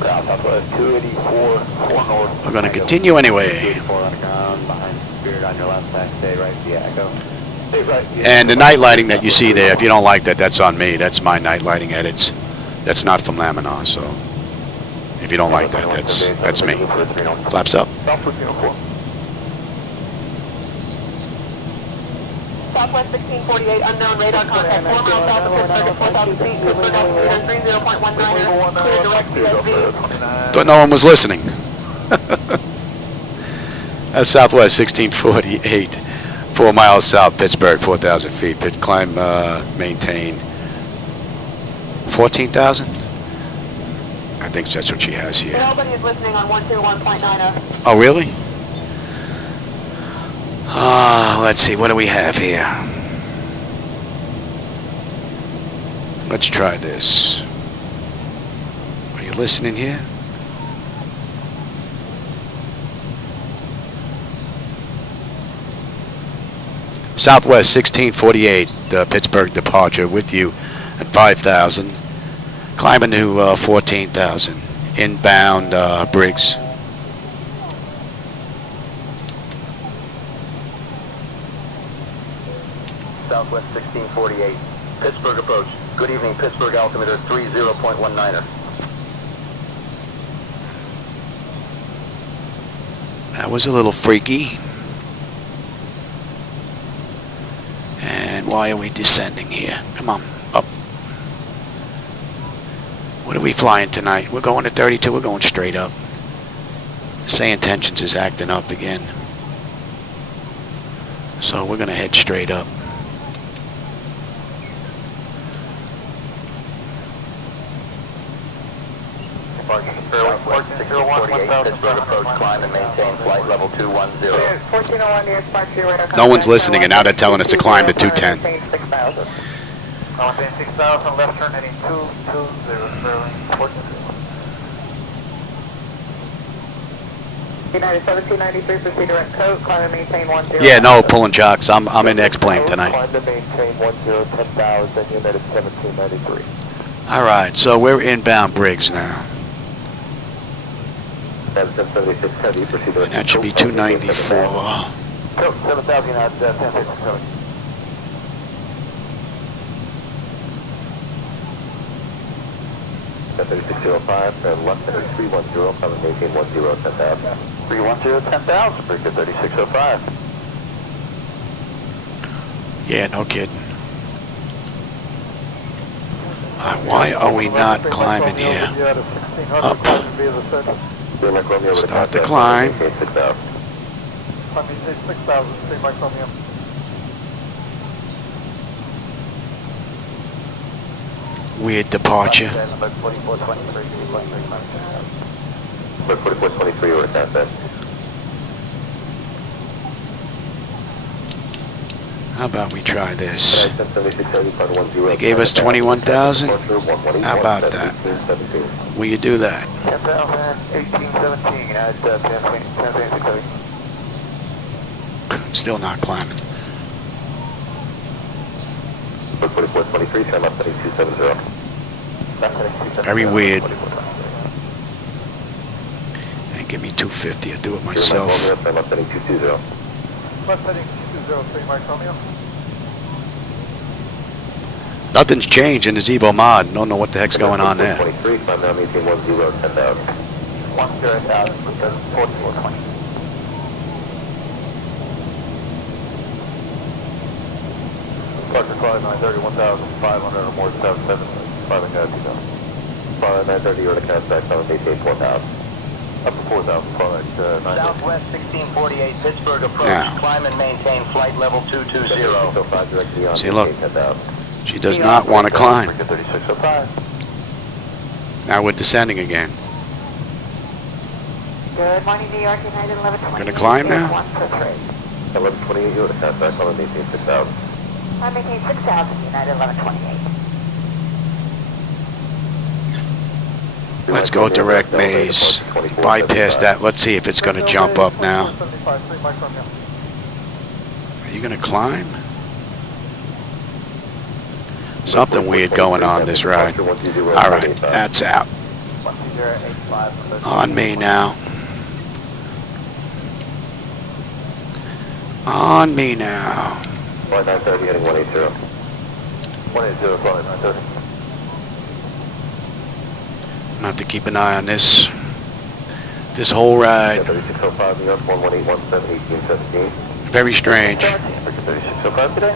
Southwest 284, 4 north. We're going to continue anyway. 4 on the ground, behind Spirit on your left side, stay right, yeah, Echo. Stay right. And the night lighting that you see there, if you don't like that, that's on me. That's my night lighting edits. That's not from Laminar, so if you don't like that, that's me. Flaps up. Southwest Uniform. Southwest 1648, unknown radar contact, 4 miles south of Pittsburgh at 4,000 feet, Pittsburgh altitude 30.19, clear direct CSV. Thought no one was listening. That's Southwest 1648, 4 miles south, Pittsburgh, 4,000 feet. Pit climb, maintain 14,000? I think that's what she has here. Nobody is listening on 121.90. Oh, really? Let's see, what do we have here? Let's try this. Are you listening here? Southwest 1648, Pittsburgh departure with you at 5,000. Climbing to 14,000. Inbound Briggs. Southwest 1648. Pittsburgh approach. Good evening, Pittsburgh altimeter 30.19er. That was a little freaky. And why are we descending here? Come on, up. What are we flying tonight? We're going to 32, we're going straight up. SayIntentions is acting up again. So we're going to head straight up. Pittsburgh approach, climb and maintain flight level 210. 1401 near departure radar. No one's listening, and now they're telling us to climb to 210. 6,000. Maintain 6,000, left turn heading 220, Sterling. United 1793, proceed direct code, climb and maintain 10. Yeah, no, pulling jocks. I'm in X-plane tonight. Climb to maintain 10,000, United 1793. All right, so we're inbound Briggs now. 776 heavy, proceed And that should be 294. 7,000 United 10,000. 3605, turn left heading 310, climb and maintain 10, 10,000. 310, 10,000, pretty good, 3605. Yeah, no kidding. Why are we not climbing here? Up. Start the climb. Weird departure. 4423 or that. How about we try this? They gave us 21,000. How about that? Will you do that? 1817 at 10:20. Still not climbing. 4423, turn left 270. Very weird. And give me 250. I'll do it myself. Left heading 220. Left heading 203, Mike Romeo. Nothing's changed in the Zibo-Mod. Don't know what the heck's going on there. 23, climb down, maintain 10, 10,000. 10,000, 4420. Parker Clyde 930, 1,500 or more, 2,700, 5 guys, 2,000. 930, you're to cast back on maintain 4,000. Up to 4,000, Clyde, 930. Southwest 1648, Pittsburgh approach, Yeah. climb and maintain flight level 220. See, look. She does not want to climb. 3605. Now we're descending again. Good morning, New York, United 1128. Gonna climb now? 1128, you're to cast back on maintain 6,000. I maintain 6,000, United 1128. Let's go direct maze. Bypass that. Let's see if it's going to jump up now. Are you going to climb? Something weird going on this ride. All right, that's out. On me now. On me now. Flight 930, heading 180. 180, Clyde 930. I'm going to have to keep an eye on this whole ride. 3605, New York, 118117, 1817. Very strange. 3605 today?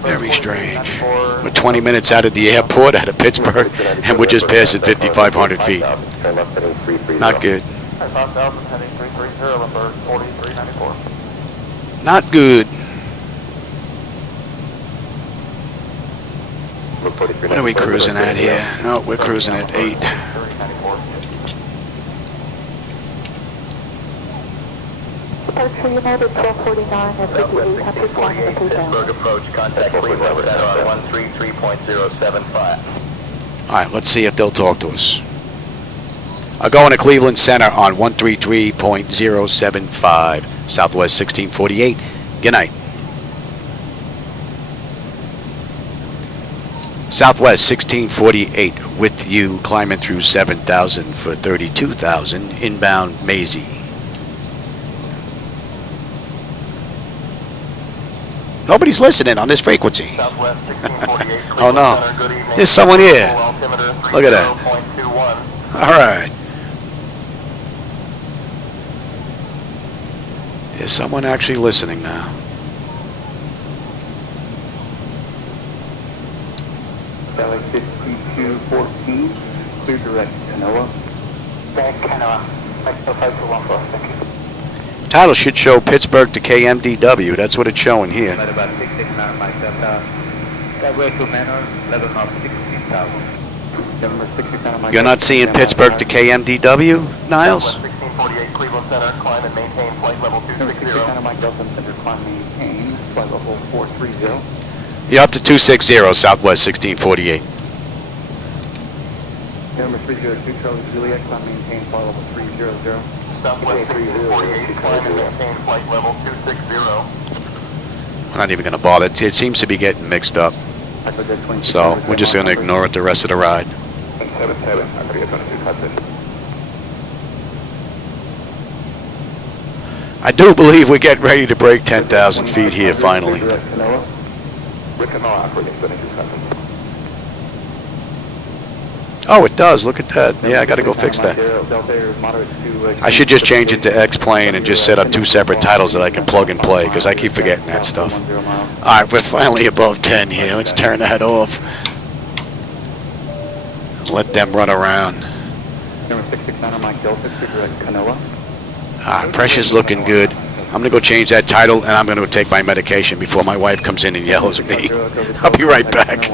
Very strange. We're 20 minutes out of the airport, out of Pittsburgh, and we're just past at 5,500 feet. Not good. 5,000, heading 330, number 4394. Not good. What are we cruising at here? Oh, we're cruising at 8. Departure United 1249 at 5800 kilometers per Pittsburgh approach, contact fleet level center on 133.075. All right, let's see if they'll talk to us. I'll go into Cleveland Center on 133.075, Southwest 1648. Good night. Southwest 1648 with you, climbing through 7,000 for 32,000, inbound Maisie. Nobody's listening on this frequency. Southwest 1648, Oh no, Cleveland Center, good evening. there's someone here. Altimeter Look at that. 30.21. All right. There's someone actually listening now. Galaxy 5214, clear direct Canoa. Back Canoa, Mexico 521 thank you. Title should show Pittsburgh to KMDW. That's what it's showing here. At about 669 Mike Delta, Skyway to Manor, level of 16,000. Number 669 Mike. You're not seeing Pittsburgh to KMDW, Niles? Southwest 1648, Cleveland Center, climb and maintain flight level Number 260. 669 Mike Delta, center climb maintain, flight level 430. You're up to 260, Southwest 1648. Number 302 Charlie Juliet, climb maintain, flight level 300. Southwest 1648, climb and maintain flight level 260. We're not even going to bother. It seems to be getting mixed up. So we're just going to ignore it the rest of the ride. 77, I forget to I do believe we're getting ready to break 10,000 feet here finally. Oh, it does. Look at that. Yeah, I got to go fix that. I should just change it to X-Plane and just set up 2 separate titles that I can plug and play, because I keep forgetting that stuff. All right, we're finally above 10 here. Let's turn that off. Let them run around. Pressure's looking good. I'm going to go change that title, and I'm going to go take my medication before my wife comes in and yells at me. I'll be right back.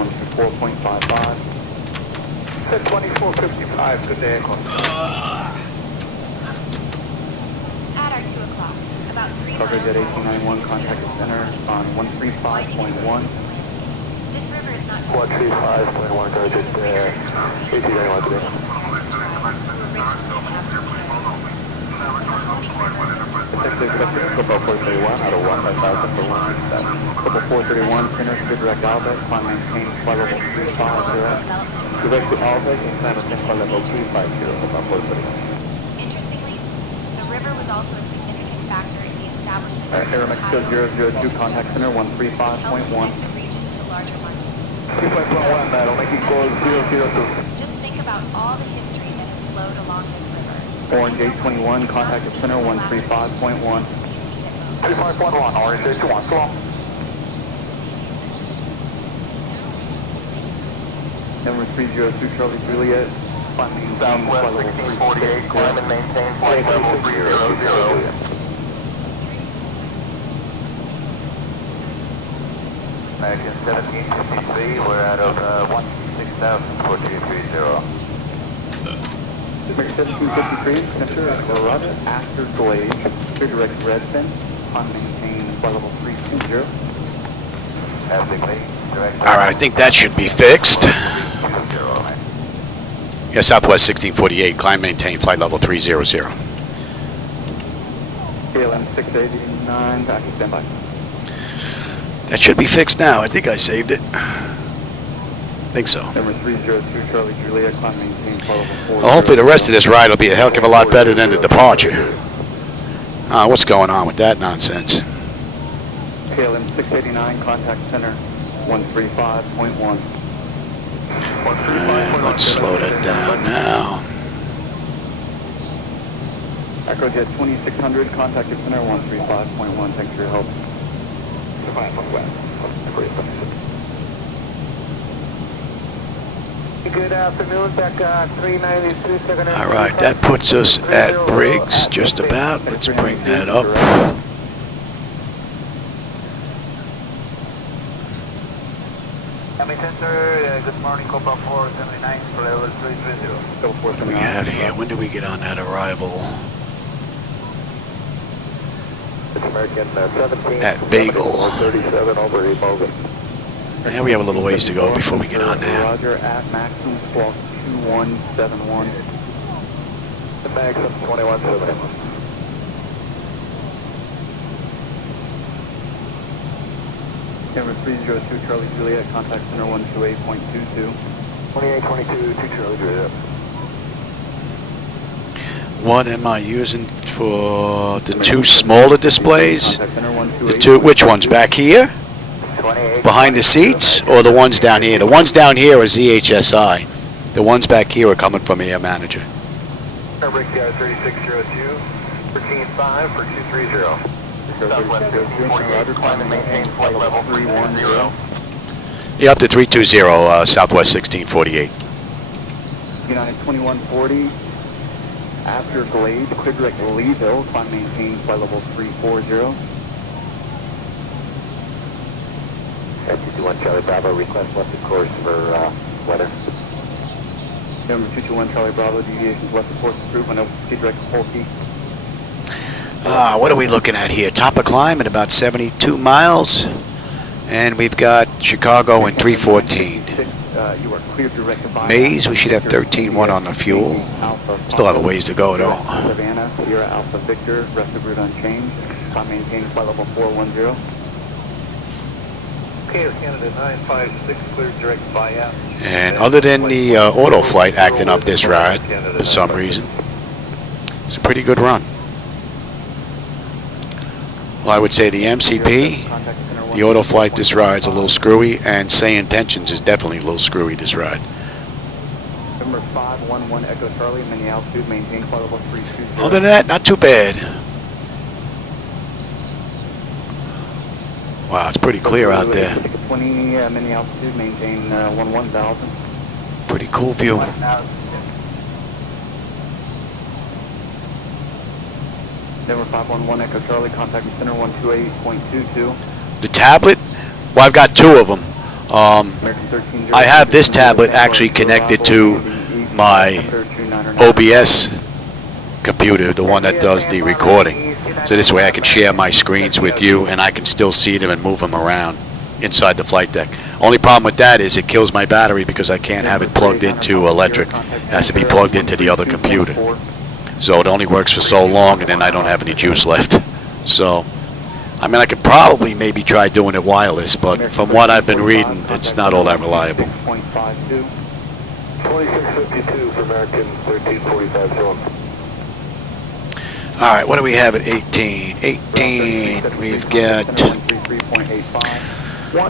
2455, good day. At our 2 o'clock, about 3 Coverage at 1891, contact the center on 135.1. This river is not 135.1, coverage at 1891 today. Couple 431 out of 15000 for 137. Couple 431, center, good direct Albeck, climb maintain, flight level 350. Direct to Albeck and climb maintain, flight level 350, about 431. Interestingly, the river was also a significant factor in the establishment of Aeromexico 002, contact center 135.1. the region to larger markets. 3.1, that'll make it go 002. Just think about all the history that has flowed along this river. Orange 821, contact the center 135.1. 35.1, Orange 821, go on. Number 302, Charlie Juliet, funding Southwest 1648, climb and maintain flight level 300. American 1753, we're out of 160,4230. American 1753, center at Colorado, after Glade, clear direct Redfin, on maintain flight level 320. All right, I think that should be fixed. Yeah, Southwest 1648, climb, maintain, flight level 300. KLM 689, back to standby. That should be fixed now. I think I saved it. I think so. Number 302, Charlie Juliet, climb, maintain flight level 4. Well, hopefully the rest of this ride will be a heck of a lot better than the departure. What's going on with that nonsense? KLM 689, contact center 135.1. Let's slow that down now. Echojet 2600, contact center 135.1. Thanks for your help. Good afternoon, back 392. All right, that puts us at Briggs, just about. Let's bring that up. Good morning, Copa 479, for level 330. What do we have here? When do we get on that arrival? At Bagel. 37 over 8 Morgan. Yeah, we have a little ways to go before we get on there. Roger, at maximum squawk 2171. The maximum 2171. Camera 302, Charlie Juliet, contact center 128.22. 2822, 2 Charlie Juliet. What am I using for the 2 smaller displays? The 2, which ones? Back here? Behind the seats? Or the ones down here? The ones down here are ZHSI. The ones back here are coming from Air Manager. Brickyard 3602, 135 for 230. Southwest 1648, climb and maintain flight level 310. Yeah, up to 320, Southwest 1648. United 2140, after Glade, clear direct Leeville, climb maintain flight level 340. ST21 Charlie Bravo, request left of course for weather. Number 221 Charlie Bravo, deviations left of course approved, on clear direct Polkey. What are we looking at here? Top of climb at about 72 miles. And we've got Chicago in 314. You are clear direct to Maze, we should have 13.1 on the fuel. Still have a ways to go though. Savannah, Sierra Alpha Victor, rest of route unchanged. Climb maintain flight level 410. Okay, Canada 956, clear direct buyout. And other than the auto flight acting up this ride for some reason, it's a pretty good run. Well, I would say the MCP, the auto flight this ride's a little screwy, and SayIntentions is definitely a little screwy this ride. Number 511 Echo Charlie, mini altitude, maintain flight level 320. Other than that, not too bad. Wow, it's pretty clear out there. 20 mini altitude, maintain 11,000. Pretty cool view. Denver 511 Echo Charlie, contact center 128.22. The tablet? Well, I've got two of them. I have this tablet actually connected to my OBS computer, the one that does the recording. So this way I can share my screens with you and I can still see them and move them around inside the flight deck. Only problem with that is it kills my battery because I can't have it plugged into electric. It has to be plugged into the other computer. So it only works for so long and then I don't have any juice left. So, I mean, I could probably maybe try doing it wireless, but from what I've been reading, it's not all that reliable. 2652 for American 1345 zone. All right, what do we have at 18? 18, we've got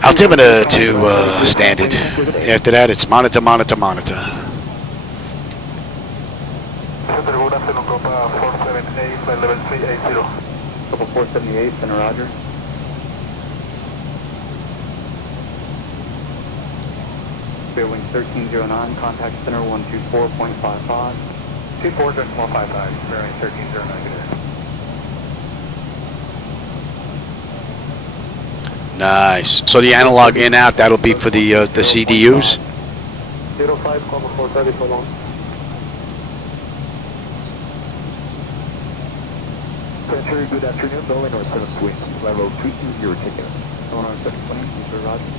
altimeter to standard. After that, it's monitor, monitor, monitor. Good afternoon, Copa 478, flight level 380. Couple 478, center Roger. Wing 1309, contact center 124.55. 24.155, bearing 1309, good day. Nice. So the analog in out, that'll be for the CDUs? 05, Copa 430, so long. Century, good afternoon, Boeing North 720, level 320 ticket. Going on 720, Mr. Roger.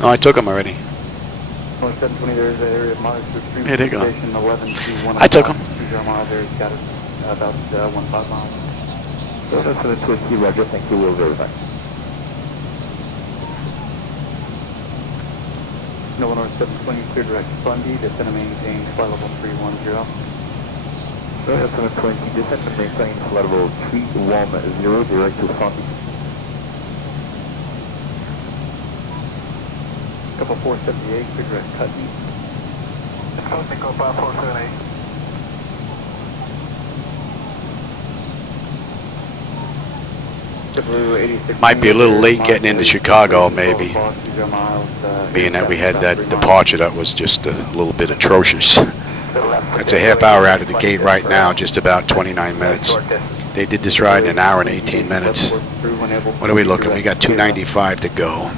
No, I took them already. North 720, there's an area of monitor stream Here they go. station 11 to 1. I took them. 20 miles there, he's got it about 15 miles. So that's 720, Roger, thank you, we'll verify. No North 720, clear direct Bundy, descend and maintain flight level 310. So that's 720, descend and maintain flight level 310, direct to Bundy. Couple 478, clear direct Cutney. Coasting Copa 478. Might be a little late getting into Chicago, maybe. Being that we had that departure that was just a little bit atrocious. That's a half hour out of the gate right now, just about 29 minutes. They did this ride in an hour and 18 minutes. What are we looking? We got 295 to go.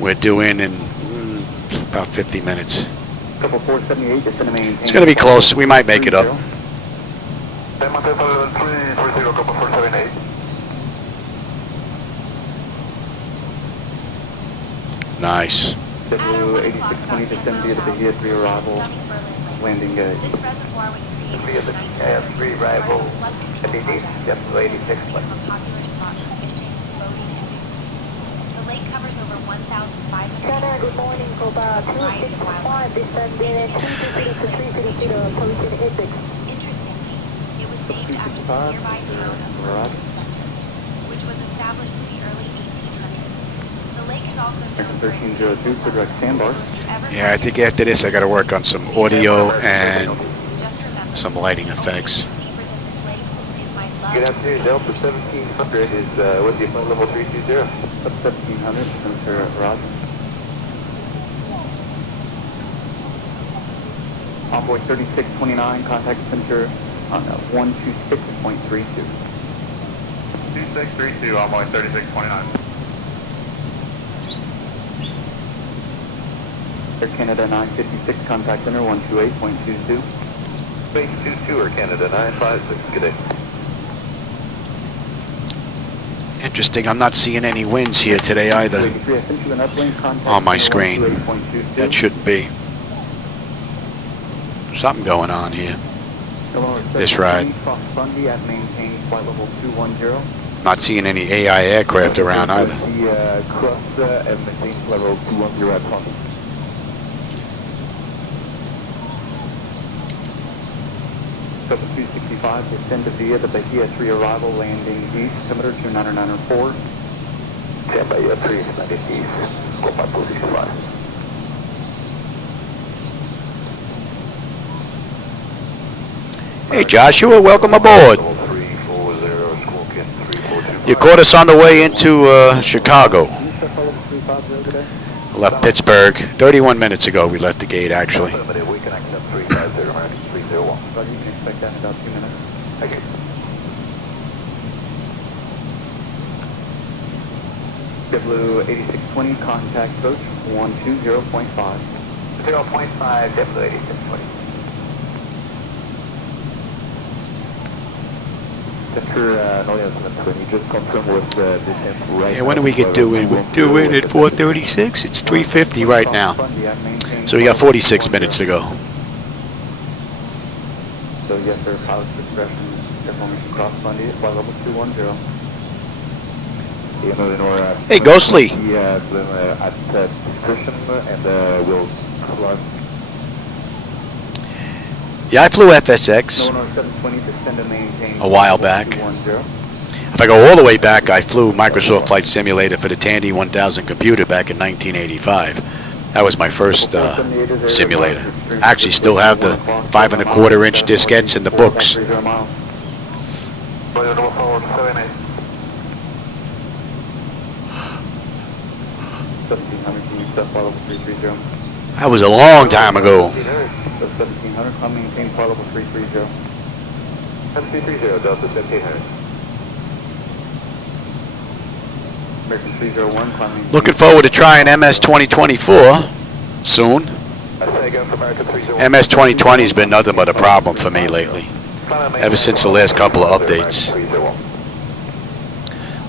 We're due in about 50 minutes. It's going to be close. We might make it up. Nice. W8620 descend via the Bahia 3 arrival, landing gate. Via the 3 arrival, MBD, W86. Center, good morning, Copa 265, descend via 320 to 330, approaching Apex. Interestingly, it was named after the nearby town of Enroute, which was established in the early 1800s. The lake is also known for 1302, clear direct sandbar. Yeah, I think after this I got to work on some audio and some lighting effects. Good afternoon, Delta 1700 is with the flight level 320. Up 1700, Mr. Roger. Envoy 3629, contact center on 126.32. 2632, Envoy 3629. Air Canada 956, contact center 128.22. Space 22 Air Canada 956, good day. Interesting, I'm not seeing any winds here today either on my screen. That shouldn't be. Something going on here. This ride. Not seeing any AI aircraft around either. Cross and maintain level 210 at Fondi. Double 265, descend to via the Bahia 3 arrival, landing east, altimeter 29904. Stand by 390 east, Copa 265. Hey Joshua, welcome aboard. You caught us on the way into Chicago. Left Pittsburgh 31 minutes ago. We left the gate actually. JetBlue 8620, contact approach 120.5. 0.5, JetBlue 8620. Can you just confirm what distance right? Yeah, when do we get doing? We're doing at 4:36. It's 3:50 right now. So we got 46 minutes to go. So yes sir, pilot's discretion, information cross Bundy, flight level 210. Hey, Ghostly. At discretion and we'll cross. Yeah, I flew FSX a while back. If I go all the way back, I flew Microsoft Flight Simulator for the Tandy 1000 computer back in 1985. That was my first simulator. I actually still have the 5 1/4 inch diskettes in the books. That was a long time ago. 1700, I'll maintain flight level 330. 330, Delta 1700. American 301, climbing. Looking forward to trying MS 2024 soon. MS 2020 has been nothing but a problem for me lately, ever since the last couple of updates.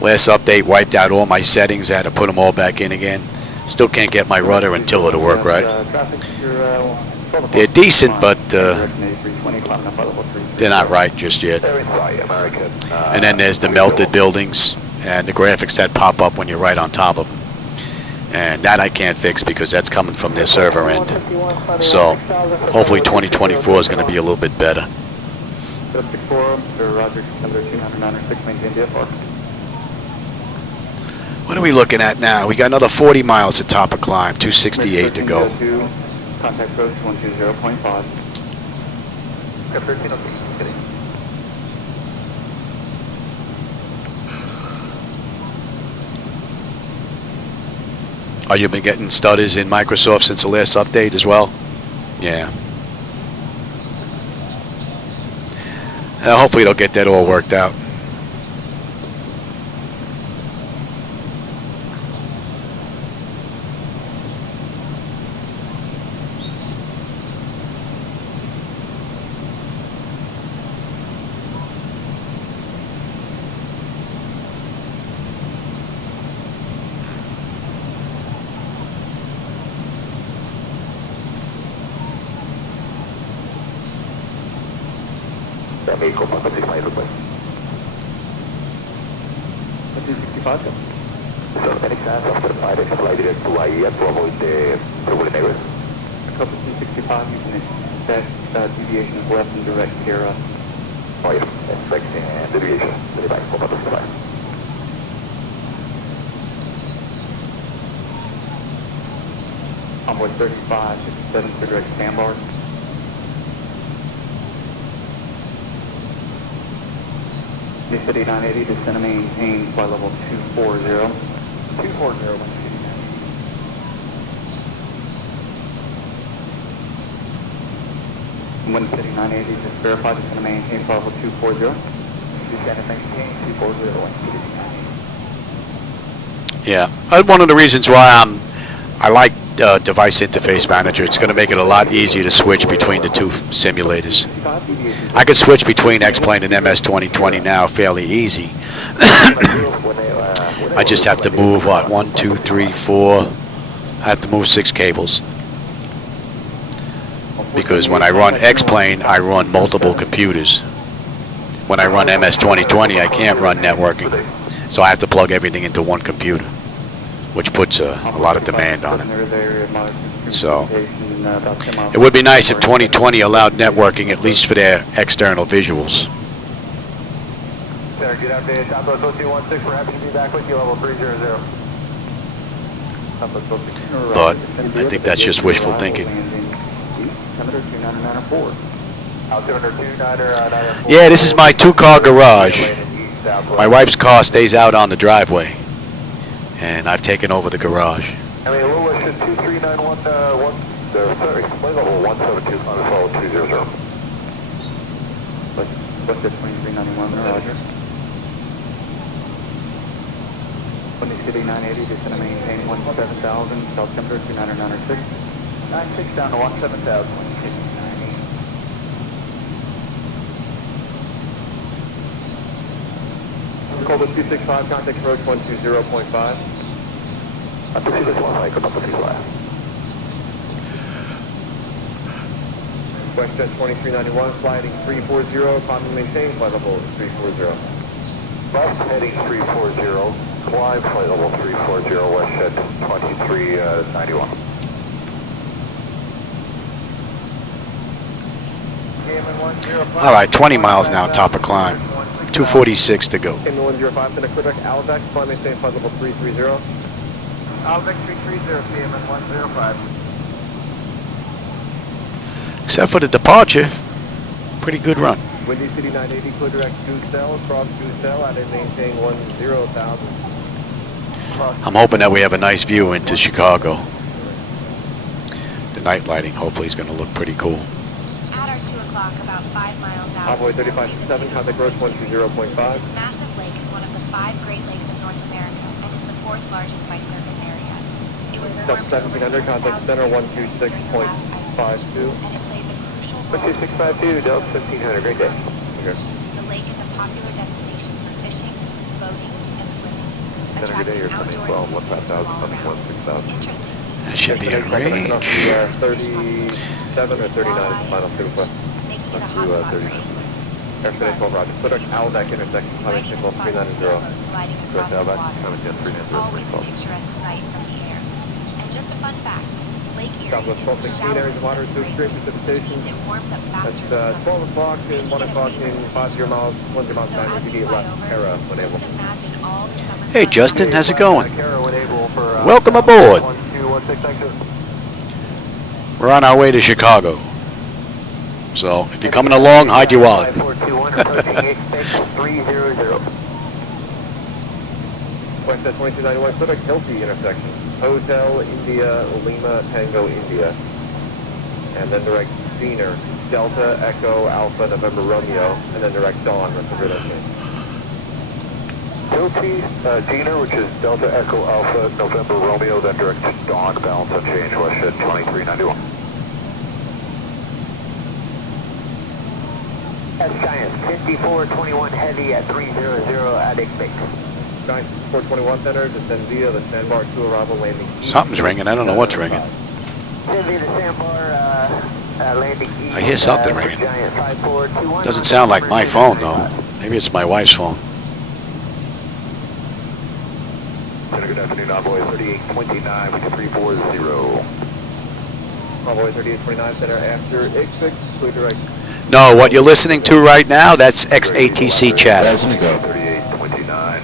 Last update wiped out all my settings. I had to put them all back in again. Still can't get my rudder and tiller to work right. They're decent, but they're not right just yet. And then there's the melted buildings and the graphics that pop up when you're right on top of them. And that I can't fix because that's coming from their server end. So hopefully 2024 is going to be a little bit better. What are we looking at now? We got another 40 miles at top of climb, 268 to go. Contact approach 120.5. Oh, you've been getting stutters in Microsoft since the last update as well? Yeah. Hopefully they'll get that all worked out. Deviation is left and direct here. Oh yeah, expecting deviation. Onboard 35, 67 to direct Sandbar. City 980, descend and maintain flight level 240. 240. Wind City 980, just verify descend and maintain flight level 240. Descend and maintain 240, Wind City 980. Yeah, that's one of the reasons why I like Device Interface Manager. It's going to make it a lot easier to switch between the two simulators. I could switch between X-Plane and MS 2020 now fairly easy. I just have to move, what, 1, 2, 3, 4. I have to move 6 cables. Because when I run X-Plane, I run multiple computers. When I run MS 2020, I can't run networking. So I have to plug everything into one computer, which puts a lot of demand on it. So it would be nice if 2020 allowed networking, at least for their external visuals. Sir, get out there, Top Level 216, we're happy to be back with you, level 300. But I think that's just wishful thinking. Yeah, this is my two-car garage. My wife's car stays out on the driveway, and I've taken over the garage. I mean, Lewis, 2391, sorry, flight level 172, follow 200. What's the 2391, Roger? Windy City 980, just going to maintain 17,000, South Temperature 2996. 96 down to 17,000, Windy City 980. Cobra 265, contact approach 120.5. Up to 261, Mike, up to 265. Westjet 2391, flighting 340, climb and maintain, flight level 340. Left heading 340, climb flight level 340, Westjet 2391. All right, 20 miles now, top of climb. 246 to go. KM105, send a quick Aldex, climb and maintain, flight level 330. Aldex 330, KM105. Except for the departure, pretty good run. Windy City 980, clear direct Goosell, cross Goosell, out and maintain 10,000. I'm hoping that we have a nice view into Chicago. The night lighting hopefully is going to look pretty cool. At our 2 o'clock, about 5 miles out. Envoy 3567, contact approach 120.5. Massive Lake is one of the 5 Great Lakes of North America and is the 4th largest by surface area. It was Delta 1700, contact center 126.52. and it plays a crucial role. 12652, Delta 1700, great day. Okay. The lake is a popular destination for fishing, boating, and swimming. Center, good day, you're coming 12, 1,000, 6,000. Interesting. That should be a range. 37 or 39 is the final two request. Making it a Up hot to spot 30. for anglers. Airfare 12, Roger. Put our Aldeck intersection, climbing signal 390. Gliding across the Aldeck, water. climbing 390. Always a picturesque sight from the air. And just a fun fact, Lake Erie Southwest is 1216 areas of water to extreme precipitation. It warms up faster. That's 12 o'clock and 1 o'clock in 50 miles, 100 miles So time, as if you you get fly left over, Hera when able. just imagine all the summer Hey sun. Justin, how's it going? Hera when able for, Welcome aboard. 1216, thank you. We're on our way to Chicago. So if you're coming along, hide your wallet. 5421, approaching 300. Westjet 2291, put a Hilti intersection. Hotel India, Lima, Tango, India. And then direct Diener, Delta, Echo, Alpha, November, Romeo, and then direct Dawn, that's a good estimate. Hilti, Diener, which is Delta, Echo, Alpha, November, Romeo, then direct Dawn, balance unchanged, Westjet 2391. That's Giant, 5421 heavy at 300 at expect. Giant 421 center, descend via the sandbar to arrival landing east. Something's ringing. I don't know what's ringing. Descend via the sandbar, landing east. I hear something ringing. Giant 5421. Doesn't sound like my phone though. Maybe it's my wife's phone. Good afternoon, Envoy 3829 with 340. Envoy 3829 center after expect, clear direct. No, what you're listening to right now, that's XATC chat. That's a go. 3829.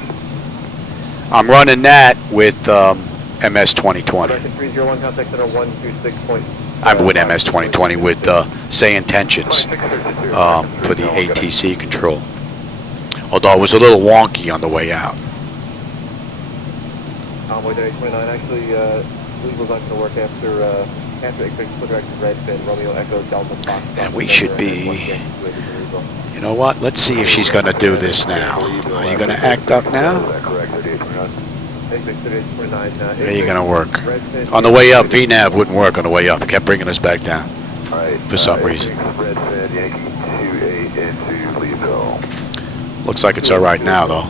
I'm running that with MS 2020. Direction 301, contact center 126. I'm with MS 2020 with SayIntentions for the ATC control. Although it was a little wonky on the way out. Envoy 3829, actually, legal's not going to work after expect, clear direct Redfin, Romeo, Echo, Delta, Fox. And we should be, you know what, let's see if she's going to do this now. Are you going to act up now? Are you going to work? On the way up, VNAV wouldn't work on the way up. It kept bringing us back down for some reason. Looks like it's all right now, though.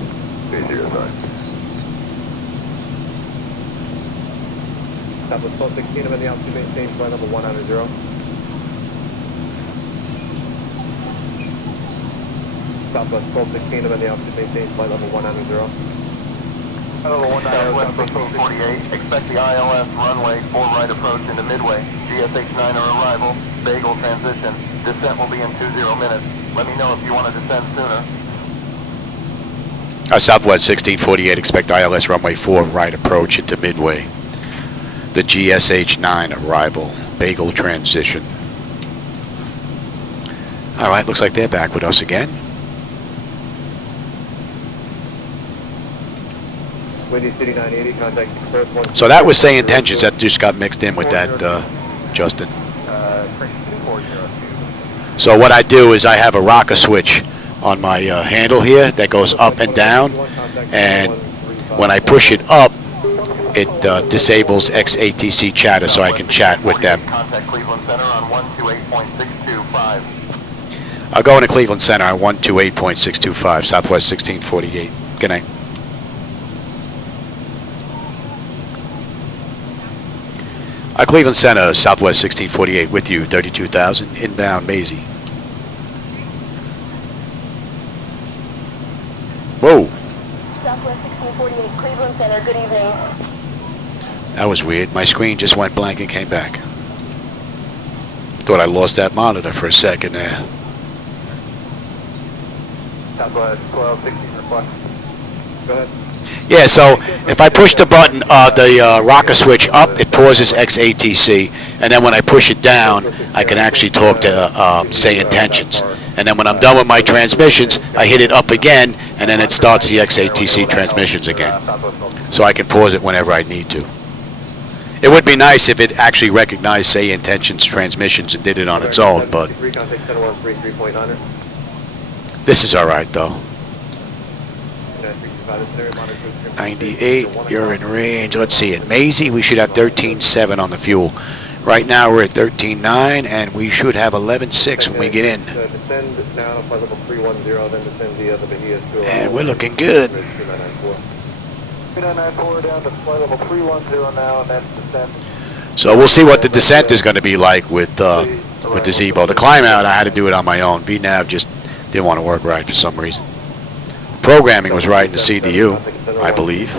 Southwest 1216, I'm in the altitude maintain, flight level 190. Southwest 1216, I'm in the altitude maintain, flight level 190. Hello, 19 West 1548. Expect the ILS runway 4 right approach into Midway. GSH-9 are arrival. Bagel transition. Descent will be in 20 minutes. Let me know if you want to descend sooner. Southwest 1648, expect ILS runway 4 right approach into Midway. The GSH-9 arrival. Bagel transition. All right, looks like they're back with us again. Windy City 980, contact express 1. So that was SayIntentions that just got mixed in with that, Justin. So what I do is I have a rocker switch on my handle here that goes up and down, and when I push it up, it disables XATC chatter so I can chat with them. Contact Cleveland Center on 128.625. I'll go into Cleveland Center on 128.625, Southwest 1648. Good night. Cleveland Center, Southwest 1648, with you, 32,000, inbound Maisie. Whoa. Southwest 1648, Cleveland Center, good evening. That was weird. My screen just went blank and came back. Thought I lost that monitor for a second there. Southwest 1260 request. Go ahead. Yeah, so if I push the button, the rocker switch up, it pauses XATC, and then when I push it down, I can actually talk to SayIntentions. And then when I'm done with my transmissions, I hit it up again, and then it starts the XATC transmissions again. So I can pause it whenever I need to. It would be nice if it actually recognized SayIntentions transmissions and did it on its own, but this is all right, though. 98, you're in range. Let's see it. Maisie, we should have 13.7 on the fuel. Right now we're at 13.9, and we should have 11.6 when we get in. And we're looking good. 2994 down to flight level 310 now, and that's descent. So we'll see what the descent is going to be like with the Zibo. The climb out, I had to do it on my own. VNAV just didn't want to work right for some reason. Programming was right in the CDU, I believe.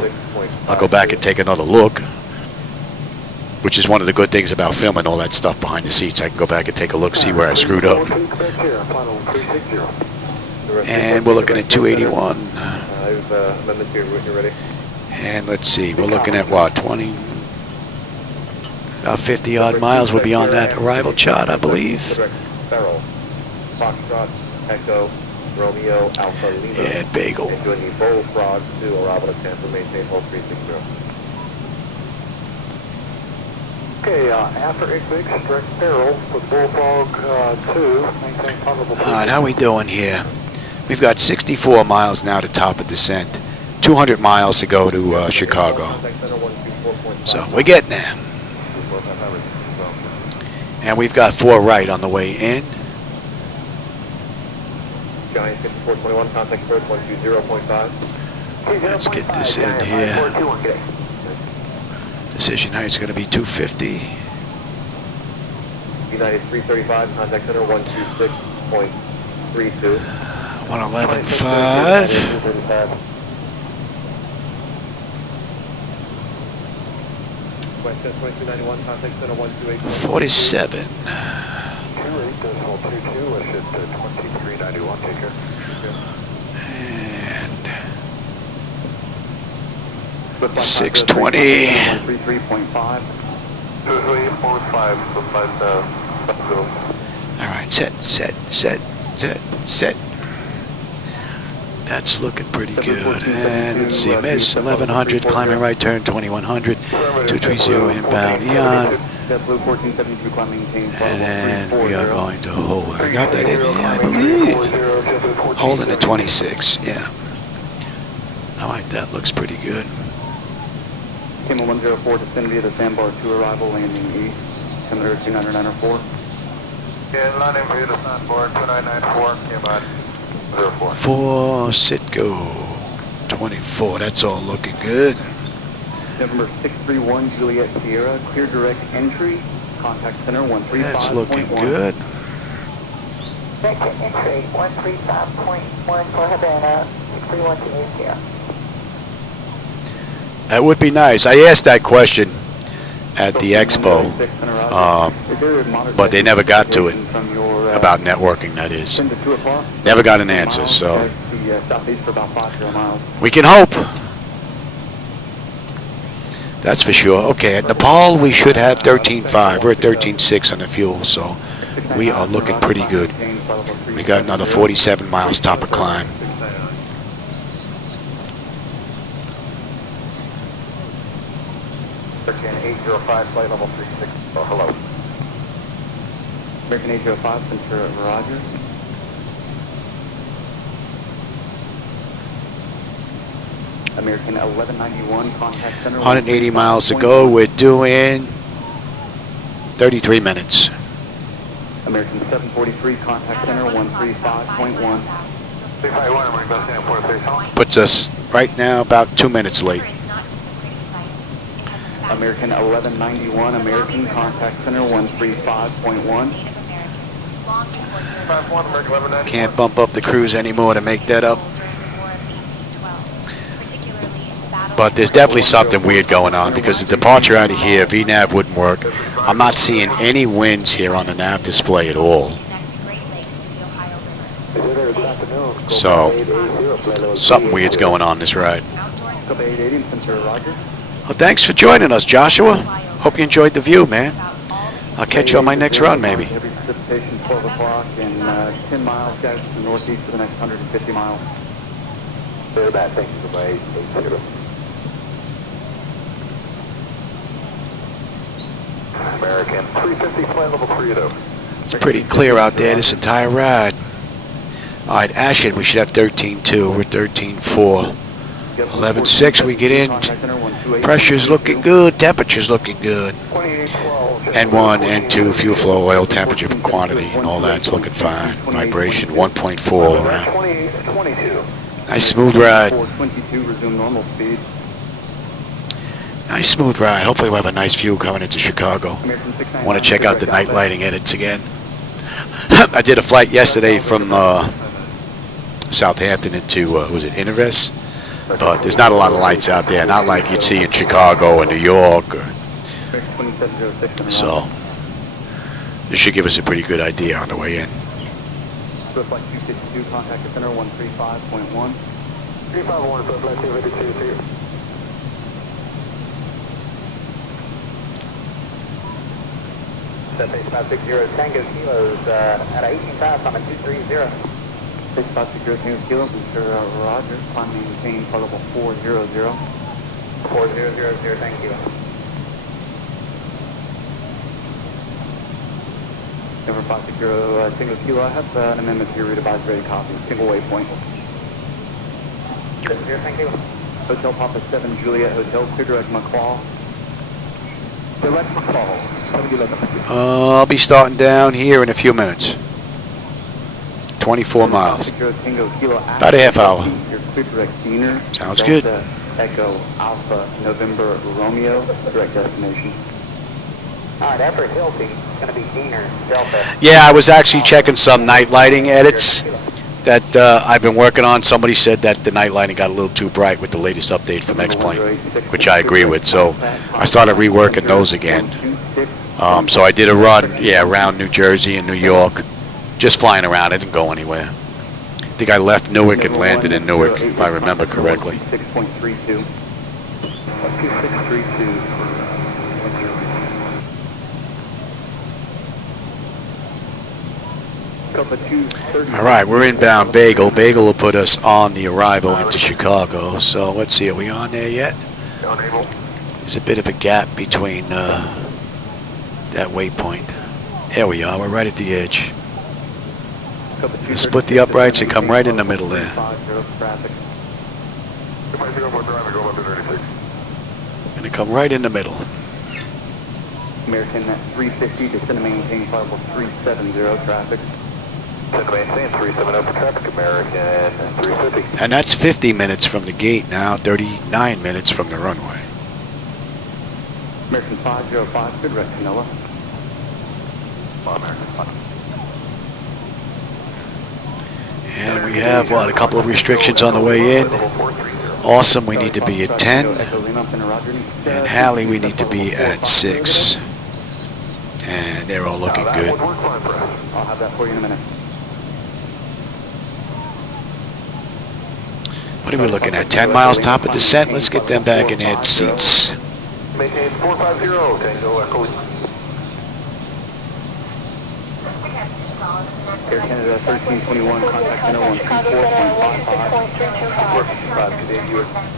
I'll go back and take another look, which is one of the good things about filming all that stuff behind the seats. I can go back and take a look, see where I screwed up. And we're looking at 281. And let's see, we're looking at what, 20, about 50 odd miles will be on that arrival chart, I believe. Romeo, Alpha, Lima, and Bagel. and doing the Bullfrog to arrival at Tampa, maintain hold 360. Okay, after Igvix, direct barrel with Bullfrog 2, maintain possible. Alright, how we doing here? We've got 64 miles now to top of descent. 200 miles to go to Chicago. So we're getting there. And we've got 4 right on the way in. Giant 5421, contact bird 120.5. Let's get this in here. Decision height's going to be 250. United 335, contact center 126.32. 111.5. West 2291, contact center 128. 47. 2391, take care. And 620. 33.5. 245. All right, set. That's looking pretty good. And let's see, miss 1100, climbing right turn 2100, 230 inbound Eon. And then we are going to hold. I got that in here, I believe. Holding at 26, yeah. All right, that looks pretty good. Came 104, descend via the sandbar 2 arrival, landing east, Commodore 29904. Yeah, landing via the sandbar 2994, came on 04. 4, Sitco, 24, that's all looking good. November 631, Juliet Sierra, clear direct entry, contact center 135.1. That's looking good. Direct entry, 135.1 for Havana, 631 to Asia. That would be nice. I asked that question at the expo, but they never got to it, about networking, that is. Never got an answer, so we can hope. That's for sure. Okay, at Nepal we should have 13.5. We're at 13.6 on the fuel, so we are looking pretty good. We got another 47 miles top of climb. American 805, flight level 36. Oh, hello. American 805, Ventura, Roger. American 1191, contact center. 180 miles to go. We're doing 33 minutes. American 743, contact center 135.1. Puts us right now about 2 minutes late. American 1191, American contact center 135.1. Can't bump up the cruise anymore to make that up. But there's definitely something weird going on because the departure out of here, VNAV wouldn't work. I'm not seeing any winds here on the nav display at all. So, something weird's going on this ride. Well, thanks for joining us, Joshua. Hope you enjoyed the view, man. I'll catch you on my next run, maybe. Heavy precipitation 12 o'clock and 10 miles, guys, to the northeast for the next 150 miles. Very bad, thank you, goodbye. American 350, flight level 30. It's pretty clear out there this entire ride. All right, Ashton, we should have 13.2. We're 13.4. 11.6, we get in. Pressure's looking good. Temperature's looking good. N1, N2, fuel flow, oil temperature, quantity, and all that's looking fine. Vibration 1.4 all around. Nice smooth ride. 422, resume normal speed. Nice smooth ride. Hopefully we'll have a nice view coming into Chicago. I want to check out the night lighting edits again. I did a flight yesterday from Southampton into, was it Inverest? But there's not a lot of lights out there, not like you'd see in Chicago or New York. So, this should give us a pretty good idea on the way in. Flight 252, contact center 135.1. 351, so flight 252. Base 560 Tango Kilos at 18 on a 230. 6560 Tango Kilo, Mr. Roger, climb maintain flight level 400. 4000, thank you. Number 560 Tango Kilo, I have an amendment to your route advisory copy, single waypoint. Thank you. Hotel Papa 7 Juliet Hotel, clear direct McCall. Direct McCall, 711. I'll be starting down here in a few minutes. 24 miles. About a half hour. Sounds good. Echo Alpha November Romeo, direct destination. Alright, after Hilti, it's going to be Diener Delta. Yeah, I was actually checking some night lighting edits that I've been working on. Somebody said that the night lighting got a little too bright with the latest update from X-Plane, which I agree with. So I started reworking those again. So I did a run, around New Jersey and New York, just flying around. I didn't go anywhere. I think I left Newark and landed in Newark, if I remember correctly. 6.32. 2632. All right, we're inbound Bagel. Bagel will put us on the arrival into Chicago. So let's see, are we on there yet? There's a bit of a gap between that waypoint. There we are, we're right at the edge. We'll split the uprights and come right in the middle there. Gonna come right in the middle. American 350, descend to maintain flight level 370 traffic. Descend to maintain 370 for traffic, American 350. And that's 50 minutes from the gate now, 39 minutes from the runway. American 505, good rest, Noah. And we have, a couple of restrictions on the way in. Awesome, we need to be at 10. And Halley, we need to be at 6. And they're all looking good. I'll have that for you in a minute. What are we looking at? 10 miles top of descent? Let's get them back and add seats. Maintain 450, Tango Echo. Air Canada 1321, contact center 124.55.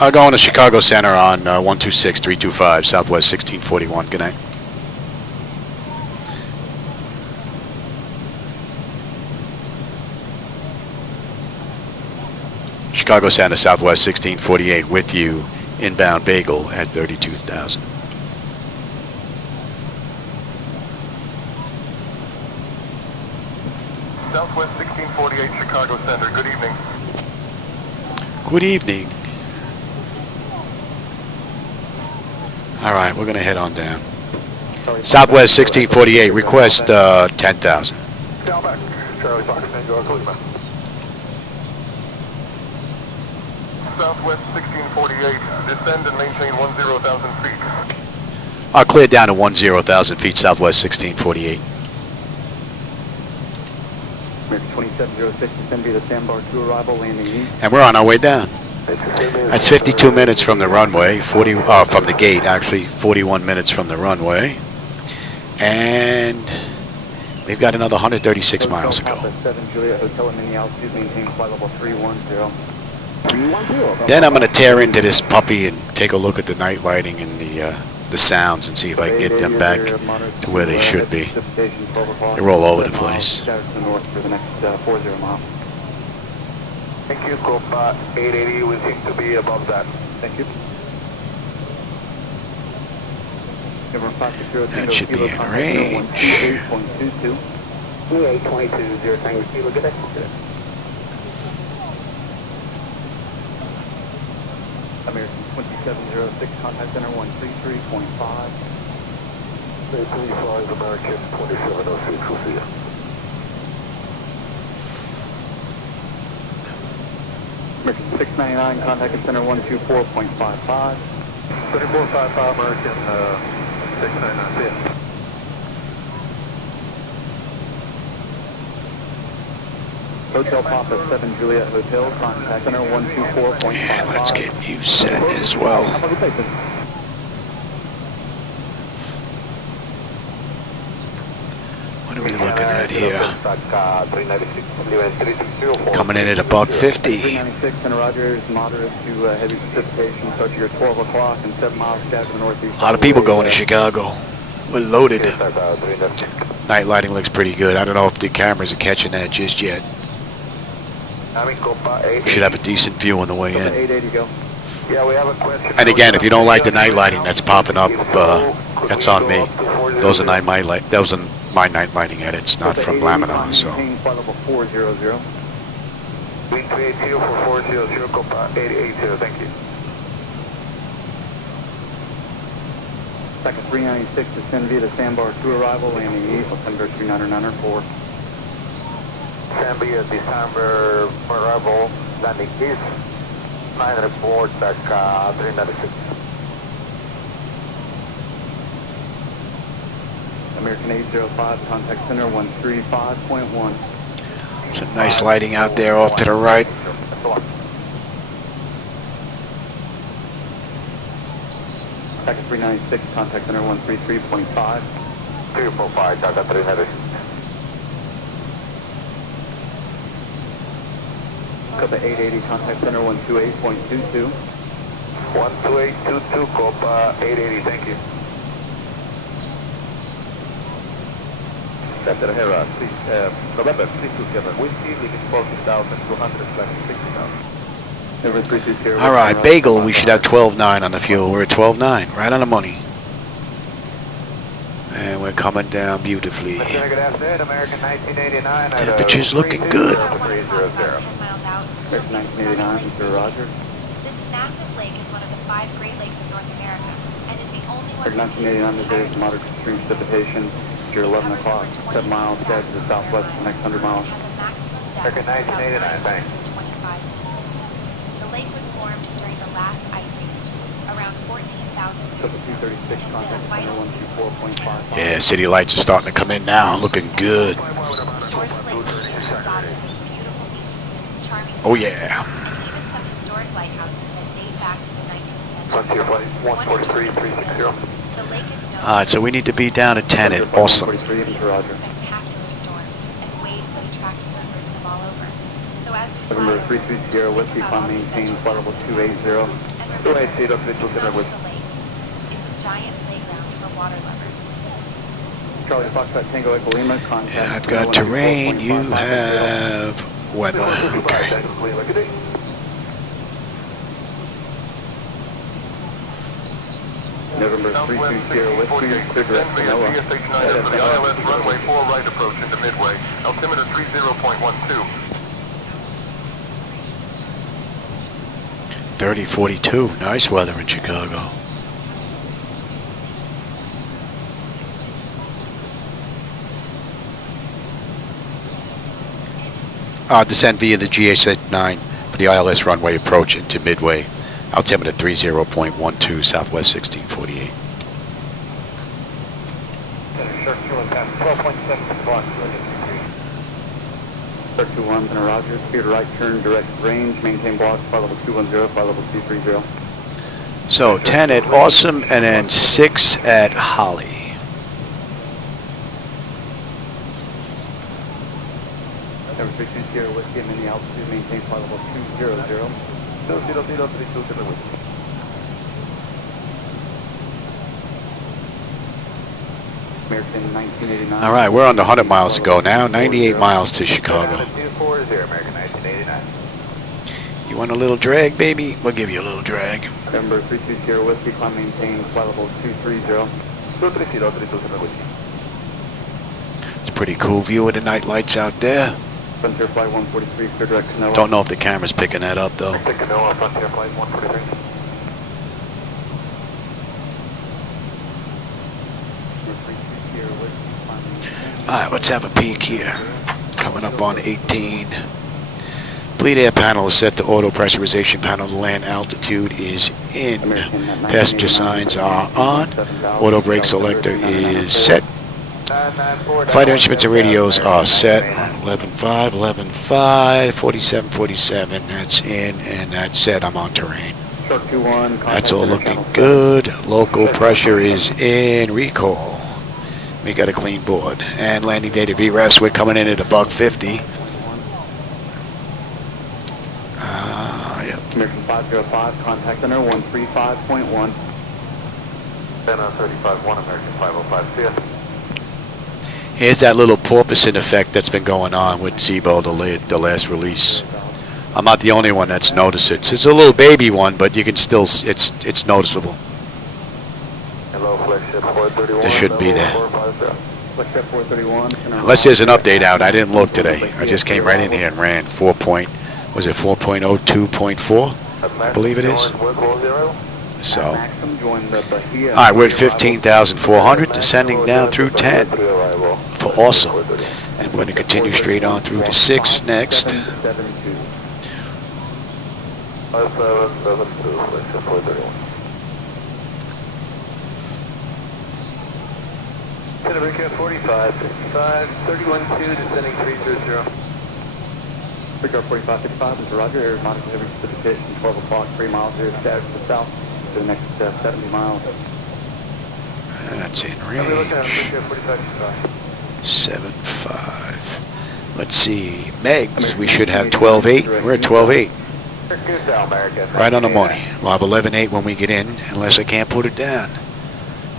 I'll go on to Chicago Center on 126-325, Southwest 1641. Good night. Chicago Center, Southwest 1648, with you, inbound Bagel at 32,000. Southwest 1648, Chicago Center. Good evening. Good evening. All right, we're going to head on down. Southwest 1648, request 10,000. Down back. Charlie Fox, Tango, Lima. Southwest 1648, descend and maintain 10,000 feet. I'll clear down to 10,000 feet, Southwest 1648. American 2706, descend via the sandbar to arrival, landing east. And we're on our way down. That's 52 minutes from the runway, from the gate, actually 41 minutes from the runway. And we've got another 136 miles to go. 7 Juliet Hotel at mini altitude, maintain flight level 310. Then I'm going to tear into this puppy and take a look at the night lighting and the sounds and see if I can get them back to where they should be. They're all over the place. Thank you, Copa 880, we seem to be above that. Thank you. That should be in range. 28.22. 2822, Tango Kilo, good exit. American 2706, contact center 133.5. 335, American 2706, we'll see you. American 699, contact center 124.55. 3455, American 699, see ya. Hotel Papa 7 Juliet Hotel, contact center 124.55. And let's get you set as well. Have a good day, sir. What are we looking at here? Coming in at about 50. 396, Center Rogers, moderate to heavy precipitation, start your 12 o'clock and 7 miles south of the northeast. A lot of people going to Chicago. We're loaded. Night lighting looks pretty good. I don't know if the cameras are catching that just yet. We should have a decent view on the way in. 880 go. Yeah, we have a question. And again, if you don't like the night lighting that's popping up, that's on me. Those are my night lighting edits, not from Laminar. So. Flight level 400. Wind 380 for 400, Copa 880, thank you. Second 396, descend via the sandbar to arrival, landing east, September 3994. Zambia, December, arrival, landing east, 9 report, back 396. American 805, contact center 135.1. Some nice lighting out there off to the right. Second 396, contact center 133.5. 345, Tata 396. Copa 880, contact center 128.22. 12822, Copa 880, thank you. Center Hera, November 327, whiskey, leaving 40,200/60,000. Over 320. All right, Bagel, we should have 12.9 on the fuel. We're at 12.9, right on the money. And we're coming down beautifully. Good afternoon, American 1989. Temperature's looking good. American 1989, Mr. Roger. This massive lake is one of the 5 Great Lakes in North America and is the only one. 1989, there is moderate to extreme precipitation. You're 11 o'clock, 7 miles south to the southwest, the next 100 miles. American 1989, thanks. The lake was formed during the last ice age, around 14,000 Copa 236, contact center 124.55. Yeah, city lights are starting to come in now, looking good. Oh yeah. Historic lighthouses that date back to the 19th Frontier flight 143, 360. The lake is known All right, so we need to be down at 10 at Awesome. 43, Mr. Roger. for November 330 Whiskey, climb maintain flight level 280. 280, official dinner with It's a giant playground for water lovers. Charlie Foxtrot Tango Echo Lima, contact. And I've got terrain, you have weather. Okay. November 320 Whiskey, clear direct to NOAA. for the ILS runway 4 right approach into Midway. Altimeter 30.12. 3042. Nice weather in Chicago. Descend via the GH9 for the ILS runway approach into Midway. Altimeter 30.12, Southwest 1648. Start 21, and Roger, clear to right turn, direct range, maintain blocks, flight level 210, flight level 230. So 10 at Awesome and then 6 at Holly. November 320 Whiskey, and then the altitude, maintain flight level 200. American 1989. All right, we're on the 100 miles to go now. 98 miles to Chicago. American 1989. You want a little drag, baby? We'll give you a little drag. November 320 Whiskey, climb maintain flight level 230. It's a pretty cool view of the night lights out there. Frontier Flight 143, clear direct to NOAA. Don't know if the camera's picking that up though. Frontier Flight 143. Alright, let's have a peek here. Coming up on 18. Bleed air panel is set to auto pressurization panel. The land altitude is in. Passenger signs are on. Auto brake selector is set. Flight instruments and radios are set. 11.5, 11.5, 47, 47. That's in and that's set. I'm on terrain. That's all looking good. Local pressure is in. Recall. We got a clean board. And landing data VREFs, we're coming in at $150. Yep. American 505, contact center 135.1. 35-1, American 505, see ya. Here's that little porpoising effect that's been going on with Zibo, the last release. I'm not the only one that's noticed it. It's a little baby one, but you can still, it's noticeable. There shouldn't be there. Unless there's an update out. I didn't look today. I just came right in here and ran 4.02.4, I believe it is. So, alright, we're at 15,400, descending down through 10 for Awesome. And we're going to continue straight on through to 6 next. Pittsburgh 45, 55, 31-2, descending 330. Pittsburgh 45, 55, is Roger, aerodynamic delivery to the pitch, 12 o'clock, 3 miles here, status to the south, to the next 70 miles. That's in range. 7.5. Let's see, Megs, we should have 12.8. We're at 12.8. Right on the money. We'll have 11.8 when we get in, unless I can't put it down.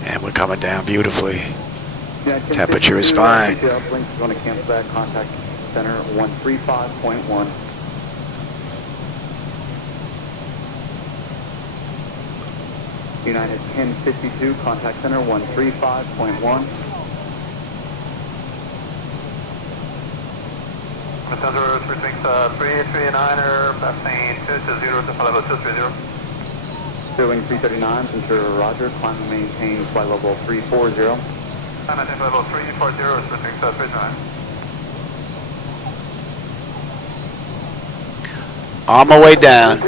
And we're coming down beautifully. Temperature is fine. Going to cancel that, contact center 135.1. United 1052, contact center 135.1. Messenger 339er, passing 220 to flight level 230. Sterling 339, ensure Roger, climb and maintain flight level 340. Climb and maintain level 340, 339. On my way down.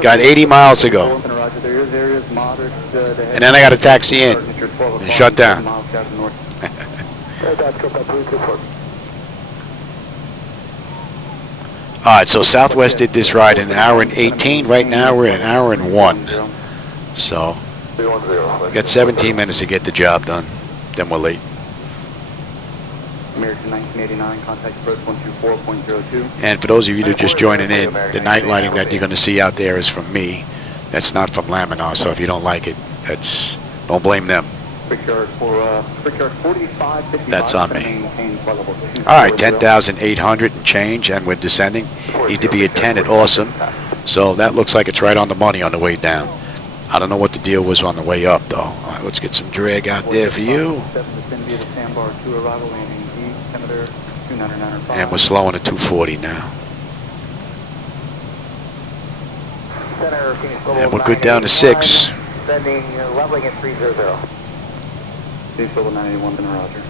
Got 80 miles to go. And then I got to taxi in and shut down. Alright, so Southwest did this ride in 1 hour and 18. Right now we're at 1 hour and 1. So, we got 17 minutes to get the job done. Then we're late. American American 1989, contact approach 124.02. And for those of you that are just joining in, the night lighting that you're going to see out there is from me. That's not from Laminar, so if you don't like it, don't blame them. Brickyard 4555. That's on me. All right, 10,800 and change, and we're descending. Need to be at 10 at Awesome. So that looks like it's right on the money on the way down. I don't know what the deal was on the way up, though. All right, let's get some drag out there for you. And we're slowing at 240 now. And we're good down to 6. Sending leveling at 300. Diesel 981, then Roger.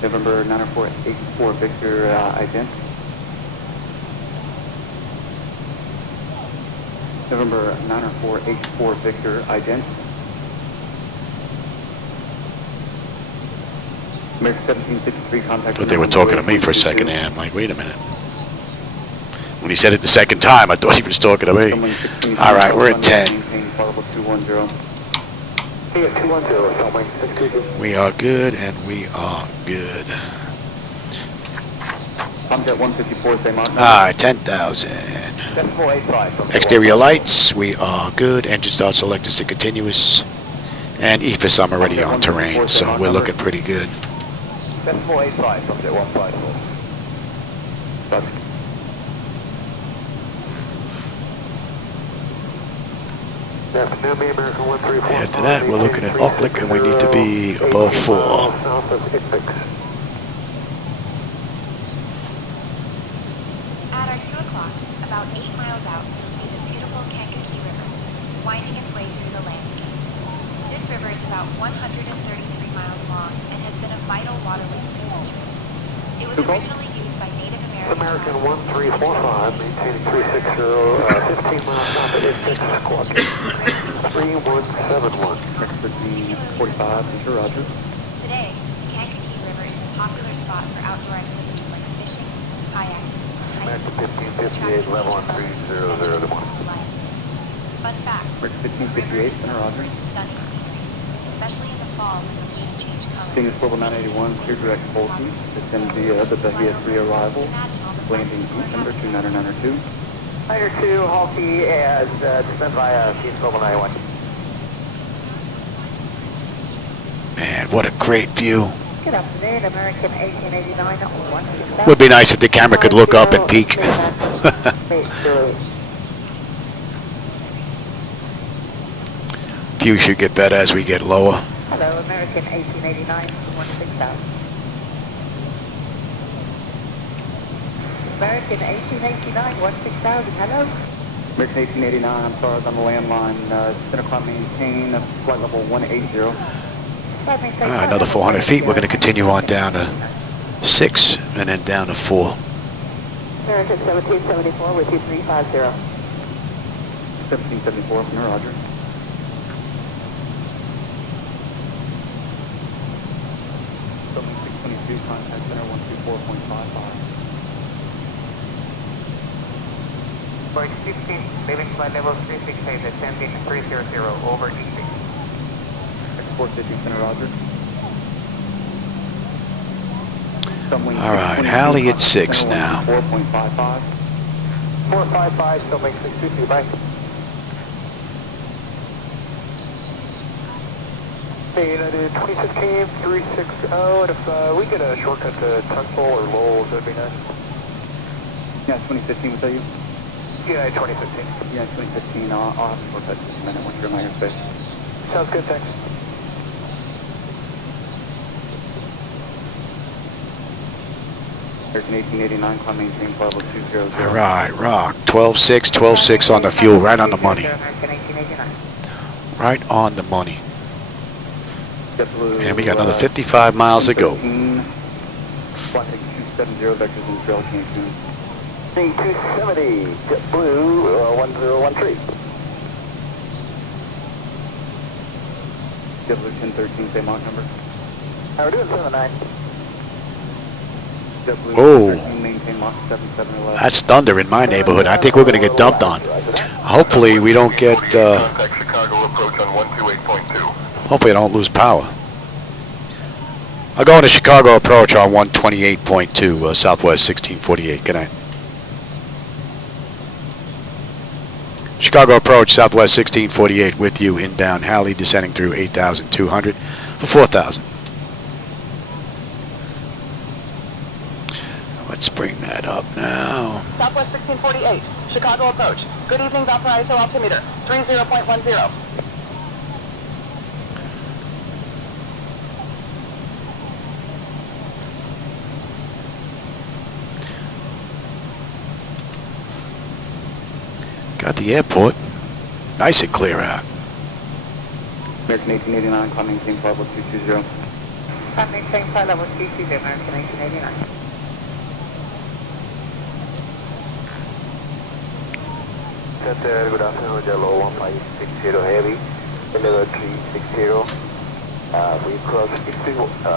November 90484, Victor, ident. November 90484, Victor, ident. American 1753, contact. But they were talking to me for a second, and I'm like, wait a minute. When he said it the second time, I thought he was talking to me. All right, we're at 10. We are good, and we are good. Comjet 154, same on. All right, 10,000. Exterior lights, we are good. Engine start selected to continuous. And EFIS, I'm already on terrain, so we're looking pretty good. That's 485, Comjet 154. After that, we're looking at uplift, and we need to be above 4. At our 2 o'clock, about 8 miles out, we see the beautiful Kankakee River, winding its way through the landscape. This river is about 133 miles long and has been a vital waterway for centuries. It was originally used by Native American 1345, maintaining 360, 15 miles south of 86, squawk 3171. Expertine 45, Mr. Roger. Today, the Kankakee River is a popular spot for outdoor activities like fishing, kayaking, American 1558, level 1300 to 1. Fun fact, American 1558, Center Roger. stunning, especially in the fall when the leaves change color. King is Global 981, clear direct Fulton. Descend via the Bahia 3 arrival. Landing east number 2992. Fighter 2, Halkey, and descend via King Global 981. Man, what a great view. Good afternoon, American 1889. Would be nice if the camera could look up and peek. View should get better as we get lower. Hello, American 1889, 16000. American 1889, 16000, hello. American 1889, I'm sorry, on the landline. Center climb maintain, flight level 180. Another 400 feet. We're going to continue on down to 6 and then down to 4. American 1774 with you 350. 1774, from Roger. Boeing 622, contact center 124.55. Flight 16, leaving flight level 368, descending 300, over easy. X450, Center Roger. All right, Halley at 6 now. 4.55. 455, Sunwing 622, bye. Hey, United 2015, 360, and if we get a shortcut to Tunstall or Lowell, that'd be nice. Yeah, 2015, was that you? Yeah, 2015. Yeah, 2015. I'll have a shortcut in a minute once you're in my airspace. Sounds good, thanks. American 1889, climb maintain level 200. All right, rock. 12.6, 12.6 on the fuel, right on the money. American 1889. Right on the money. And we got another 55 miles to go. Flight 270, vectors in trail Cancun. C270, JetBlue 1013. JetBlue 1013, same Mach number. We're doing 79. JetBlue Oh. 1013, maintain Mach 7711. That's thunder in my neighborhood. I think we're going to get dumped on. Hopefully we don't get, Contact Chicago approach on 128.2. hopefully I don't lose power. I'll go on to Chicago approach on 128.2, Southwest 1648. Good night. Chicago approach, Southwest 1648 with you, inbound Halley, descending through 8,200 for 4,000. Let's bring that up now. Southwest 1648, Chicago approach. Good evening, Valparaiso altimeter, 30.10. Got the airport. Nice and clear out. American 1889, climb maintain flight level 220. Climb maintain flight level 220, American 1889. Center, good afternoon, Jello 1560 Heavy, flight level 360, we cross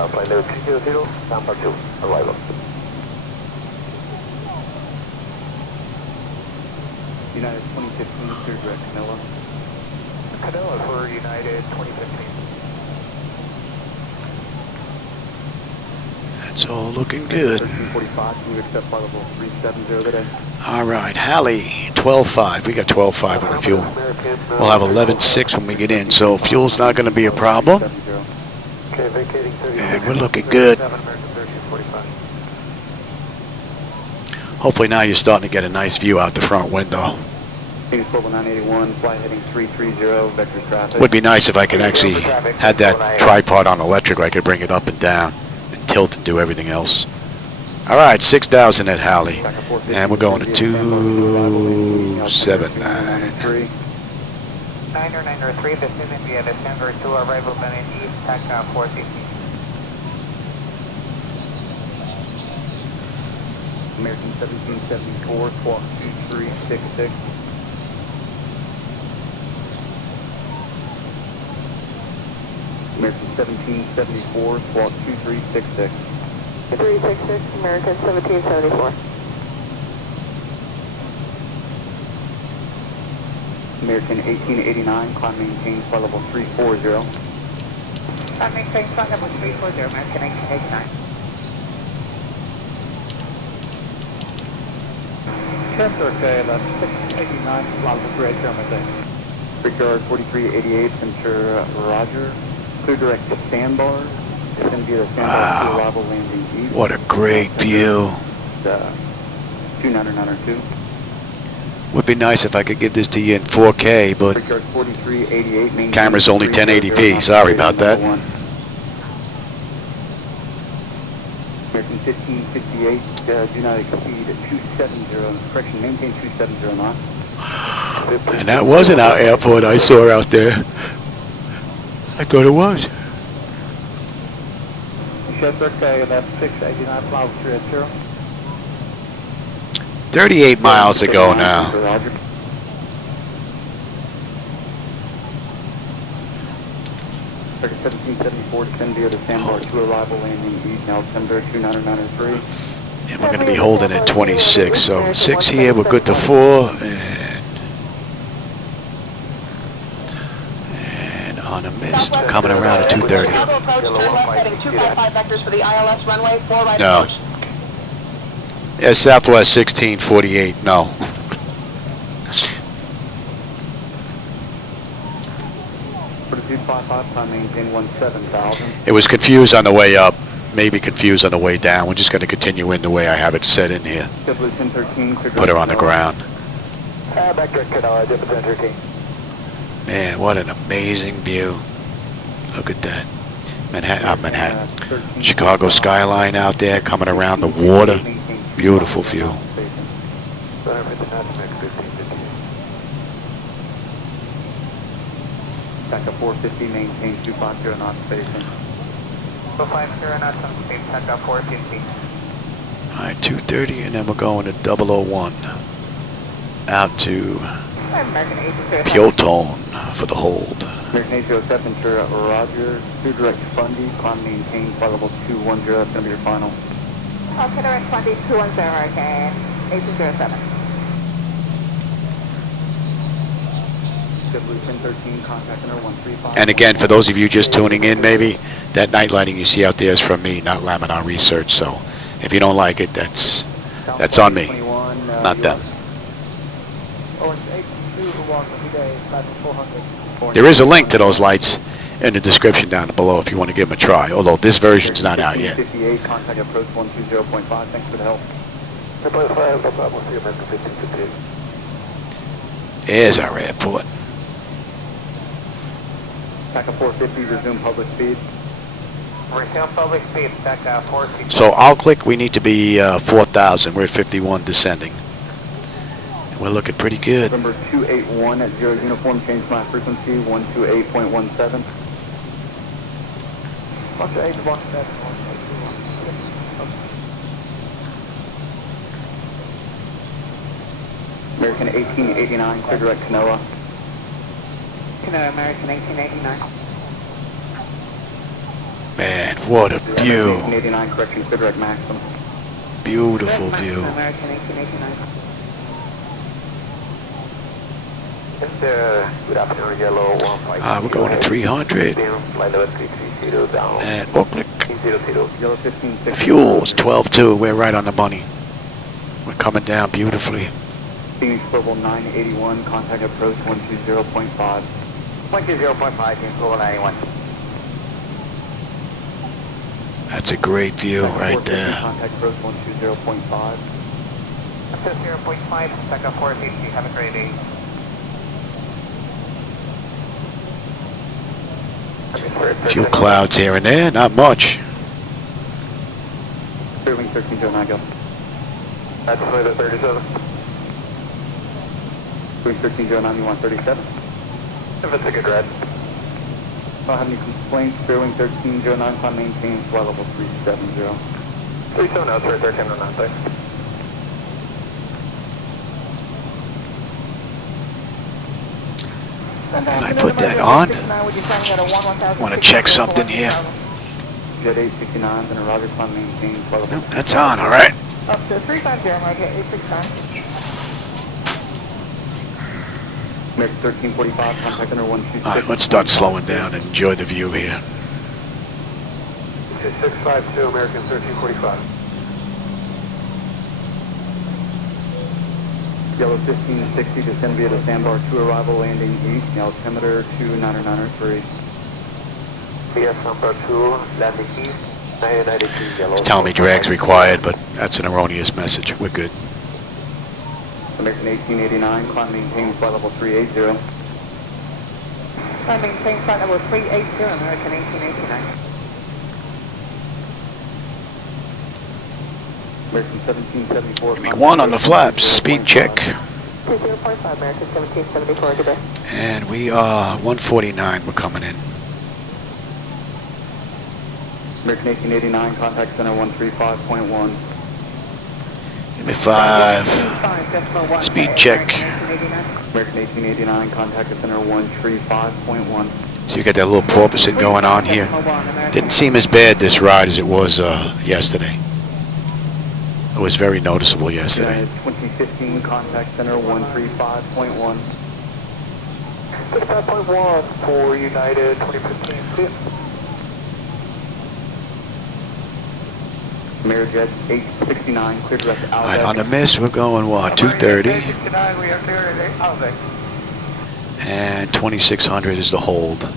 flight level 300, number 2, arrival. United 2015, clear direct Canela. Canela for United 2015. That's all looking good. 1345, can you accept flight level 370 today? All right, Halley, 12.5. We got 12.5 on the fuel. We'll have 11.6 when we get in, so fuel's not going to be a problem. And we're looking good. Hopefully now you're starting to get a nice view out the front window. Phoenix Global 981, flight heading 330, vector traffic. Would be nice if I could actually had that tripod on electric. I could bring it up and down and tilt and do everything else. All right, 6,000 at Halley, and we're going to 279. 993, this is India, December 2, arrival in East, takeoff 450. American 1774, squawk 2366. American 1774, squawk 2366. 366, American 1774. American 1889, climb maintain flight level 340. Climb maintain flight level 340, American 1889. Chester, okay, that's 689, flight level 380, German. Brickyard 4388, Ventura, Roger. Clear direct to Sandbar. It's going to be the Sandbar 2 arrival landing east. What a great view. 2992. Would be nice if I could give this to you in 4K, but Brickyard 4388, camera's only 1080p. Sorry about that. American 1568, do not exceed 270, correction, maintain 270 knots. And that wasn't our airport I saw out there. I thought it was. Chester, okay, that's 689, flight 380. 38 miles to go now. Roger. American 1774, descend via the Sandbar 2 arrival landing east, now December 2993. And we're going to be holding at 26. So 6 here, we're good to 4. And on a mist, coming around at 230. No. Yeah, Southwest 1648, no. It was confused on the way up, maybe confused on the way down. We're just going to continue in the way I have it set in here. Put her on the ground. Man, what an amazing view. Look at that. Manhattan. Chicago skyline out there coming around the water. Beautiful view. Back up 450, maintain 250 knots spacing. 250 knots on speed, back up 450. Alright, 230, and then we're going to 001. Out to Pioton for the hold. American 807, Roger. Clear direct Fundy, climb maintain, flight level 210, that's going to be your final. Okay, direct Fundy 210, again, 807. And again, for those of you just tuning in, maybe, that night lighting you see out there is from me, not Laminar Research. So if you don't like it, that's on me, not them. There is a link to those lights in the description down below if you want to give them a try, although this version's not out yet. Contact approach 120.5. Thanks for the help. There's our airport. Back up 450, resume public speed. Resume public speed, back 450. So I'll click, we need to be 4,000. We're at 51 descending. And we're looking pretty good. November 281 at 0 uniform, change my frequency, 128.17. American 1889, clear direct Canoa. Canoa, American 1889. Man, what a view. 1889, correction, clear direct Maxim. Beautiful view. American 1889. Good afternoon, yellow 152. We're going to 300. And we'll click. Yellow 15. Fuel's 12.2. We're right on the money. We're coming down beautifully. Phoenix Global 981, contact approach 120.5. 120.5, Phoenix Global 981. That's a great view right there. Contact approach 120.5. Up to 0.5, back up 450, have a great day. Few clouds here and there, not much. Clearwing 1309, go. That's for the 37. Clearwing 1309, you want 37? If it's a good ride. Don't have any complaints. Clearwing 1309, climb maintain, fly level 370. 37 out for 1309, thanks. Can I put that on? Want to check something here? Jet 869, then a Roger, climb maintain, fly level. Nope, that's on, all right. Up to 350, American 869. American 1345, contact under 126. All right, let's start slowing down and enjoy the view here. 652, American 1345. Yellow 1560, descend via the sandbar 2 arrival, landing east, altimeter 2993. Via sandbar 2, landing east, 992, yellow. Tell me drag's required, but that's an erroneous message. We're good. American 1889, climb maintain, flight level 380. Climb maintain, flight level 380, American 1889. American 1774. Give me one on the flaps. Speed check. 20.5, American 1774, good day. And we are 149. We're coming in. American 1889, contact center 135.1. Give me 5. Speed check. American 1889, contact center 135.1. So you got that little porpoising going on here. Didn't seem as bad this ride as it was yesterday. It was very noticeable yesterday. 2015, contact center 135.1. 65.1 for United 2015, please. Amerijet 869, clear direct to All right, on the miss, we're going what, 230? We are clear at Outback. And 2600 is the hold.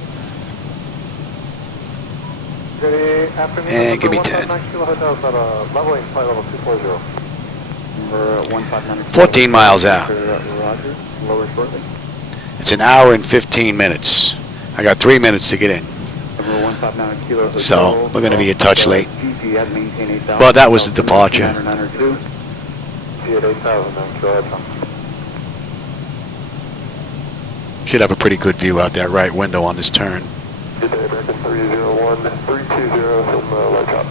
Good afternoon. And give me 10. Leveling flight level 240. Number 159. 14 miles out. Roger, lower shortly. It's an hour and 15 minutes. I got 3 minutes to get in. Number 159 kilo. So we're going to be a touch late. Well, that was the departure. Should have a pretty good view out that right window on this turn. Good day, American 301, 320 from Light Top.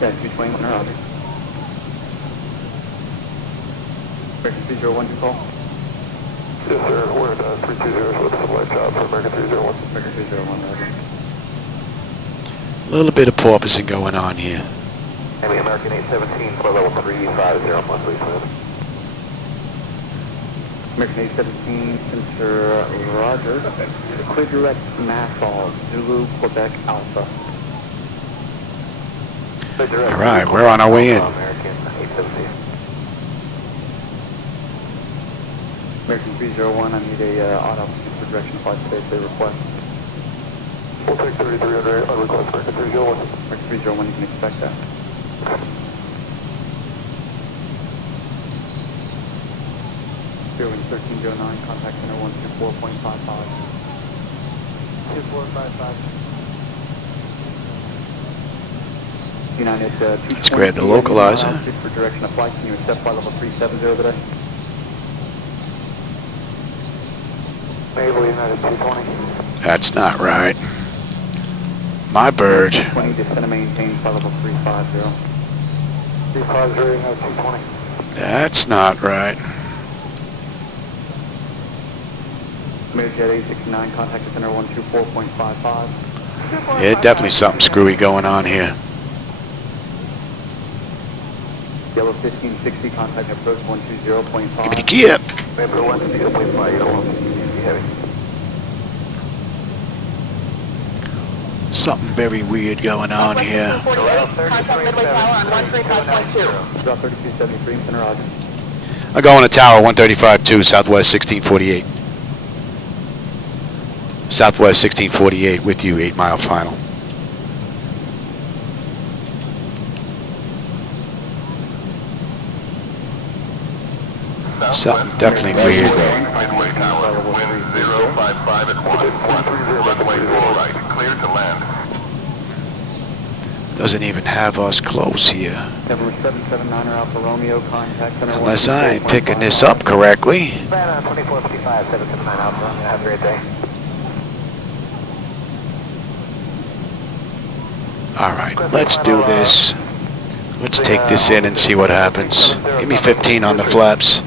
Yeah, 220, Roger. American 301, you call? Yes, sir. We're at 320 with some Light Top for American 301. American 301, Roger. A little bit of porpoising going on here. Amy, American 817, flight level 350, monthly, please. American 817, Mr. Roger. Clear direct Nassau, Zulu, Quebec, Alpha. All right, we're on our way in. American 817. American 301, I need a auto for direction of flight today, say request. We'll take 3300, I request American 301. American 301, you can expect that. Zero 1309, contact center 124.55. 2455. United, Let's grab the localizer. For direction of flight, can you accept flight level 370 today? Naval United 220. That's not right. My bird. 20, descend and maintain flight level 350. 350, United 220. That's not right. Amerijet 869, contact center 124.55. Yeah, definitely something screwy going on here. Yellow 1560, contact approach 120.5. Give me the gear. Member 120.5, yellow. Heavy. Something very weird going on here. Drop 3273, center Roger. I go on a tower 135.2, Southwest 1648. Southwest 1648 with you, 8 mile final. Something definitely weird. Midway tower, wind 055 at 1, 130, runway 4 right, clear to land. Doesn't even have us close here. November 779 Alpha Romeo, contact center Unless I ain't picking this up correctly. 2455, 779 Alpha Romeo, have a great day. Alright, let's do this. Let's take this in and see what happens. Give me 15 on the flaps.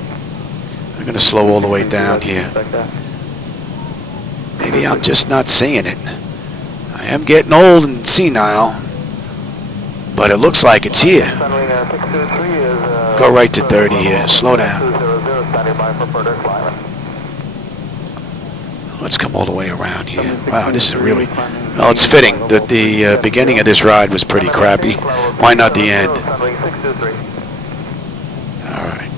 I'm going to slow all the way down here. Maybe I'm just not seeing it. I am getting old and senile. But it looks like it's here. Go right to 30 here. Slow down. Let's come all the way around here. Wow, this is really... Well, it's fitting that the beginning of this ride was pretty crappy. Why not the end? Alright.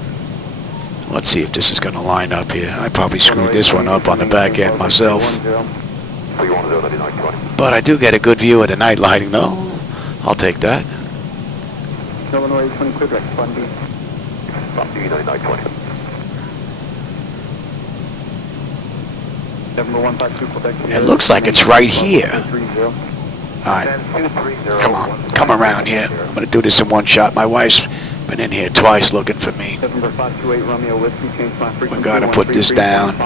Let's see if this is going to line up here. I probably screwed this one up on the back end myself. But I do get a good view of the night lighting, though. I'll take that. Illinois 20, clear direct, Fund B. November 152, Quebec. It looks like it's right here. Alright. Come on. Come around here. I'm going to do this in one shot. My wife's been in here twice looking for me. November 528, Romeo Whiskey, change my frequency. We got to put this down.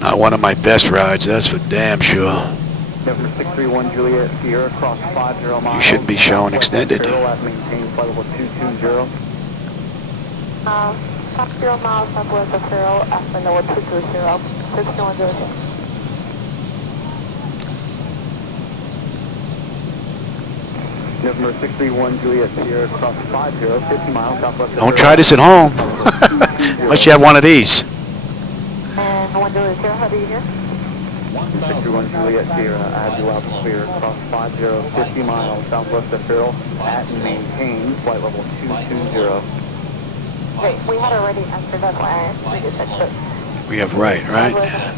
Not one of my best rides, that's for damn sure. November 631, Juliet Sierra, cross 50 miles. You should be showing extended. Maintain flight level 220. 50 miles southwest of Zero, after level 220, 6100. November 631, Juliet Sierra, cross 50 miles southwest of Don't try this at home. Unless you have one of these. And 100, how do you hear? 631, Juliet Sierra, I have you out clear, cross 50 miles southwest of Zero, at and maintain flight level 220. Wait, we had already answered that line. We just said that. We have right? Yeah.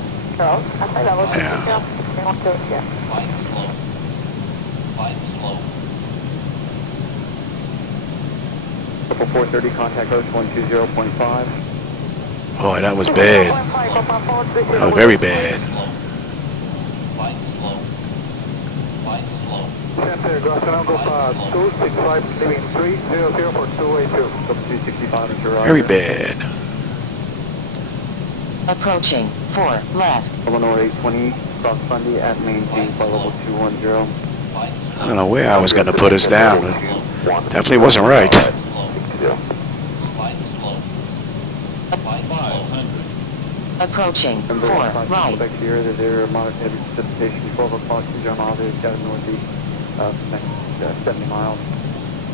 Triple 430, contact coach 120.5. Boy, that was bad. That was very bad. Center, Grassanango 265, leaving 300 for 282. 265, Mr. Roger. Very bad. Approaching 4 left. Illinois 820, cross Fundy at maintain flight level 210. I don't know where I was going to put us down, but definitely wasn't right. Approaching 4 right. Back here, there's moderate heavy precipitation, 12 o'clock, 2 miles, it's got a northeast next 70 miles.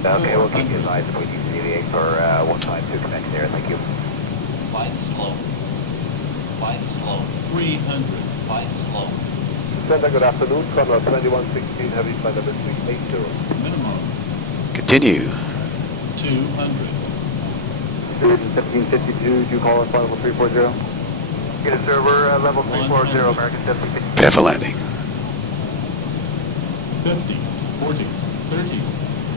Okay, we'll keep you advised if we need to deviate for 152 connect there. Thank you. Flight slow. Flight slow. 300. Flight slow. Center, good afternoon. Conrad 2116, heavy flight level 380. Minimum. Continue. 200. 1752, do you call us flight level 340? Get a server, level 340, American 1752. Prepare for landing. 50, 40, 30,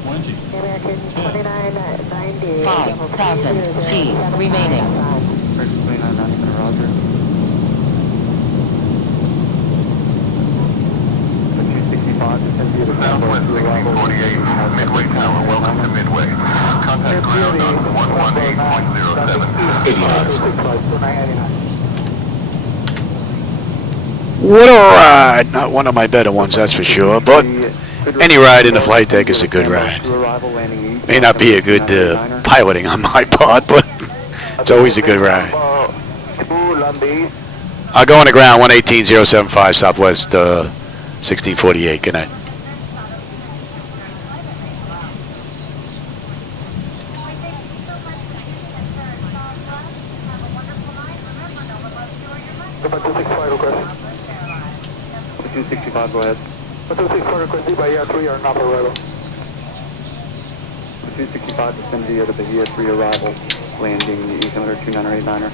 20, American 2990. 5,000 feet remaining. American 2990, Roger. 265, descend via the Southwest 1648, Midway Tower, welcome to Midway. Contact ground on 118.07. 80 knots. What a ride! Not one of my better ones, that's for sure, but any ride in the flight deck is a good ride. May not be a good piloting on my part, but it's always a good ride. I'll go on the ground, 118.075 Southwest 1648. Good night. About 265 request. 265, go ahead. 265 request, be by Air 3 or not arrival. 265, descend via the Bahia 3 arrival, landing the Easymeter 298-9er.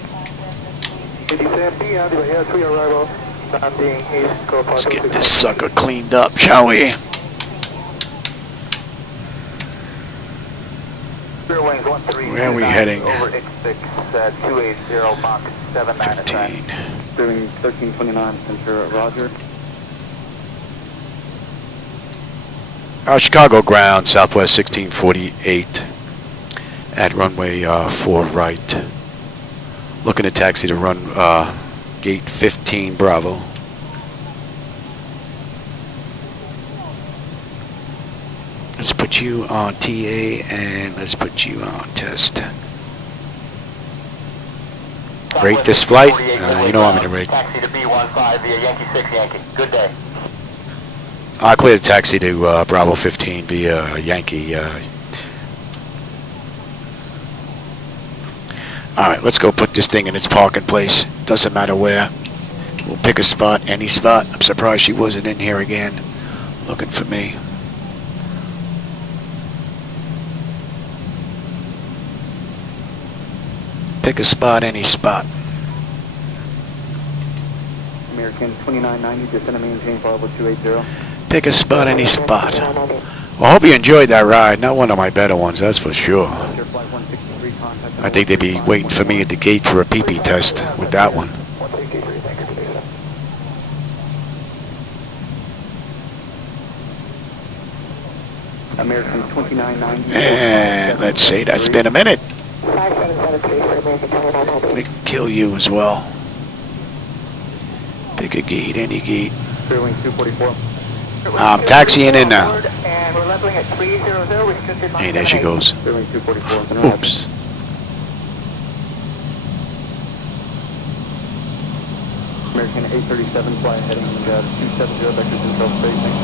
87 P, the Bahia 3 arrival, landing East Coast. Let's get this sucker cleaned up, shall we? Where are we heading? Over X6, 280, Mach 799. 15. Doing 1329, center, Roger. Chicago ground, Southwest 1648 at runway 4 right. Looking to taxi to run gate 15 Bravo. Let's put you on TA and let's put you on test. Rate this flight. You know I'm going to rate. Taxi to B15 via Yankee 6 Yankee. Good day. I'll clear the taxi to Bravo 15 via Yankee. Alright, let's go put this thing in its parking place. Doesn't matter where. We'll pick a spot, any spot. I'm surprised she wasn't in here again looking for me. Pick a spot, any spot. American 2990, descend and maintain flight level 280. Pick a spot, any spot. Well, I hope you enjoyed that ride. Not one of my better ones, that's for sure. I think they'd be waiting for me at the gate for a PP test with that one. American 2990. And let's see, that's been a minute. They can kill you as well. Pick a gate, any gate. Clearwing 244. I'm taxiing in now. And we're leveling at 300, restricted Hey, there she goes. Clearwing 244. Oops. American 837 fly heading 270 vector control spacing.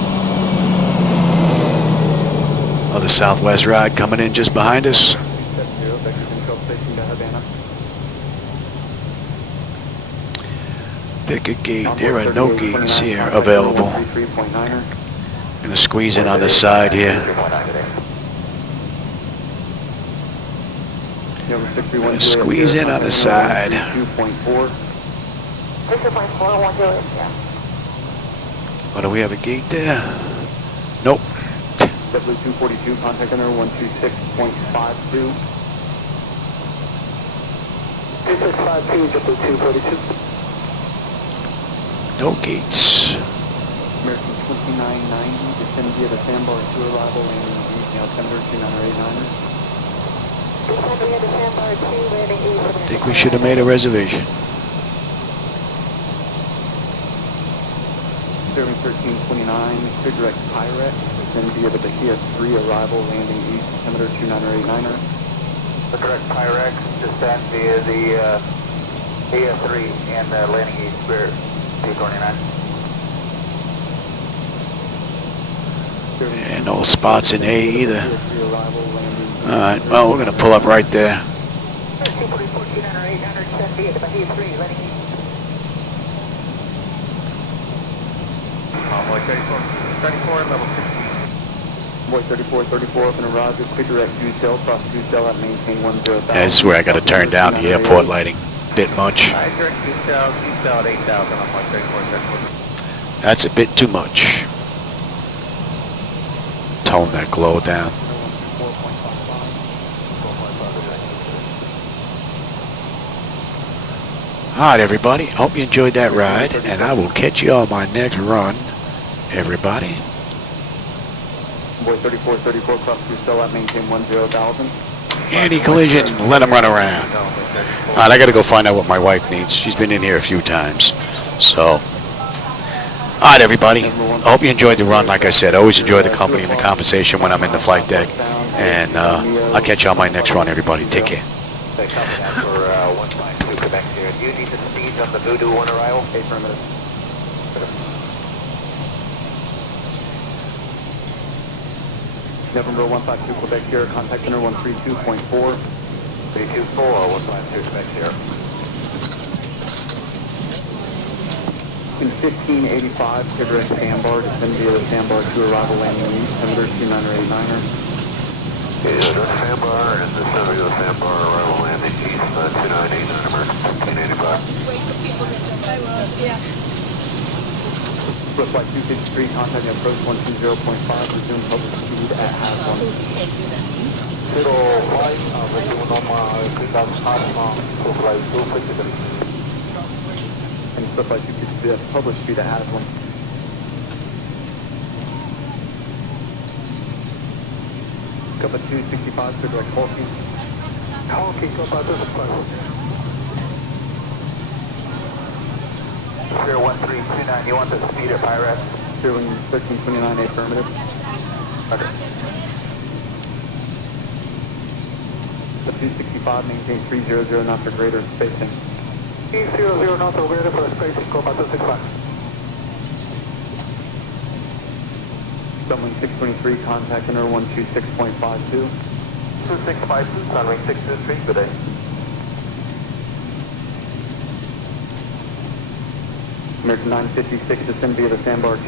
Other Southwest ride coming in just behind us. 270 vector control spacing to Havana. Pick a gate. There are no gates here available. Gonna squeeze in on the side here. Gonna squeeze in on the side. 2.4. Oh, do we have a gate there? Nope. W242, contact center 126.52. 2652, W242. No gates. American 2990, descend via the sandbar to arrival and altimeter 298-9er. Descend via the sandbar 2, landing east. I think we should have made a reservation. Clearing 1329, clear direct Pirate, descend via the Bahia 3, arrival, landing east, altimeter 298-9er. The direct Pirate, descend via the Bahia 3 and landing east, clear P29. And no spots in A either. Alright, well, we're going to pull up right there. Envoy 34, level 16. Envoy 34, up in a Roger, clear direct Q-cell, cross Q-cell at maintain 10,000. This is where I got to turn down the airport lighting. Bit much. Alright, direct Q-cell at 8,000, Envoy 34. That's a bit too much. Tone that glow down. Alright everybody, hope you enjoyed that ride, and I will catch you on my next run, everybody. Boy 34, cross Q-cell at maintain 10,000. Any collision, let them run around. Alright, I gotta go find out what my wife needs. She's been in here a few times, so. Alright everybody, I hope you enjoyed the run. Like I said, I always enjoy the company and the conversation when I'm in the flight deck, and I'll catch you on my next run, everybody. Take care. Do you need the speeds on the Voodoo on arrival? Affirmative. November 152 Quebec Sierra, contact center 132.4. 324, 152 Quebec Sierra. In 1585, Cigarette Sandbar, descend via the Sandbar to arrival landing east, Senator 2989er. Yeah, that's Sandbar, and the center of Sandbar, arrival landing east, 2989, American 1585. Split flight 253, contact approach 120.5, resume public speed at half 1. Zero flight, resume normal, 3,000 knots, full flight 253. And split flight 253 at public speed at half 1. Cover 265 to direct Hawking. Hawking, go about this flight. 01329, you want the speed at Pirate? 1329, affirmative. Okay. The 265, maintain 300 knots or greater spacing. 300 knots or greater for the spacing, go about 265. Sunwing 623, contact center 126.52. 2652, Sunwing 623, good day. American 956, descend via the Sandbar 2.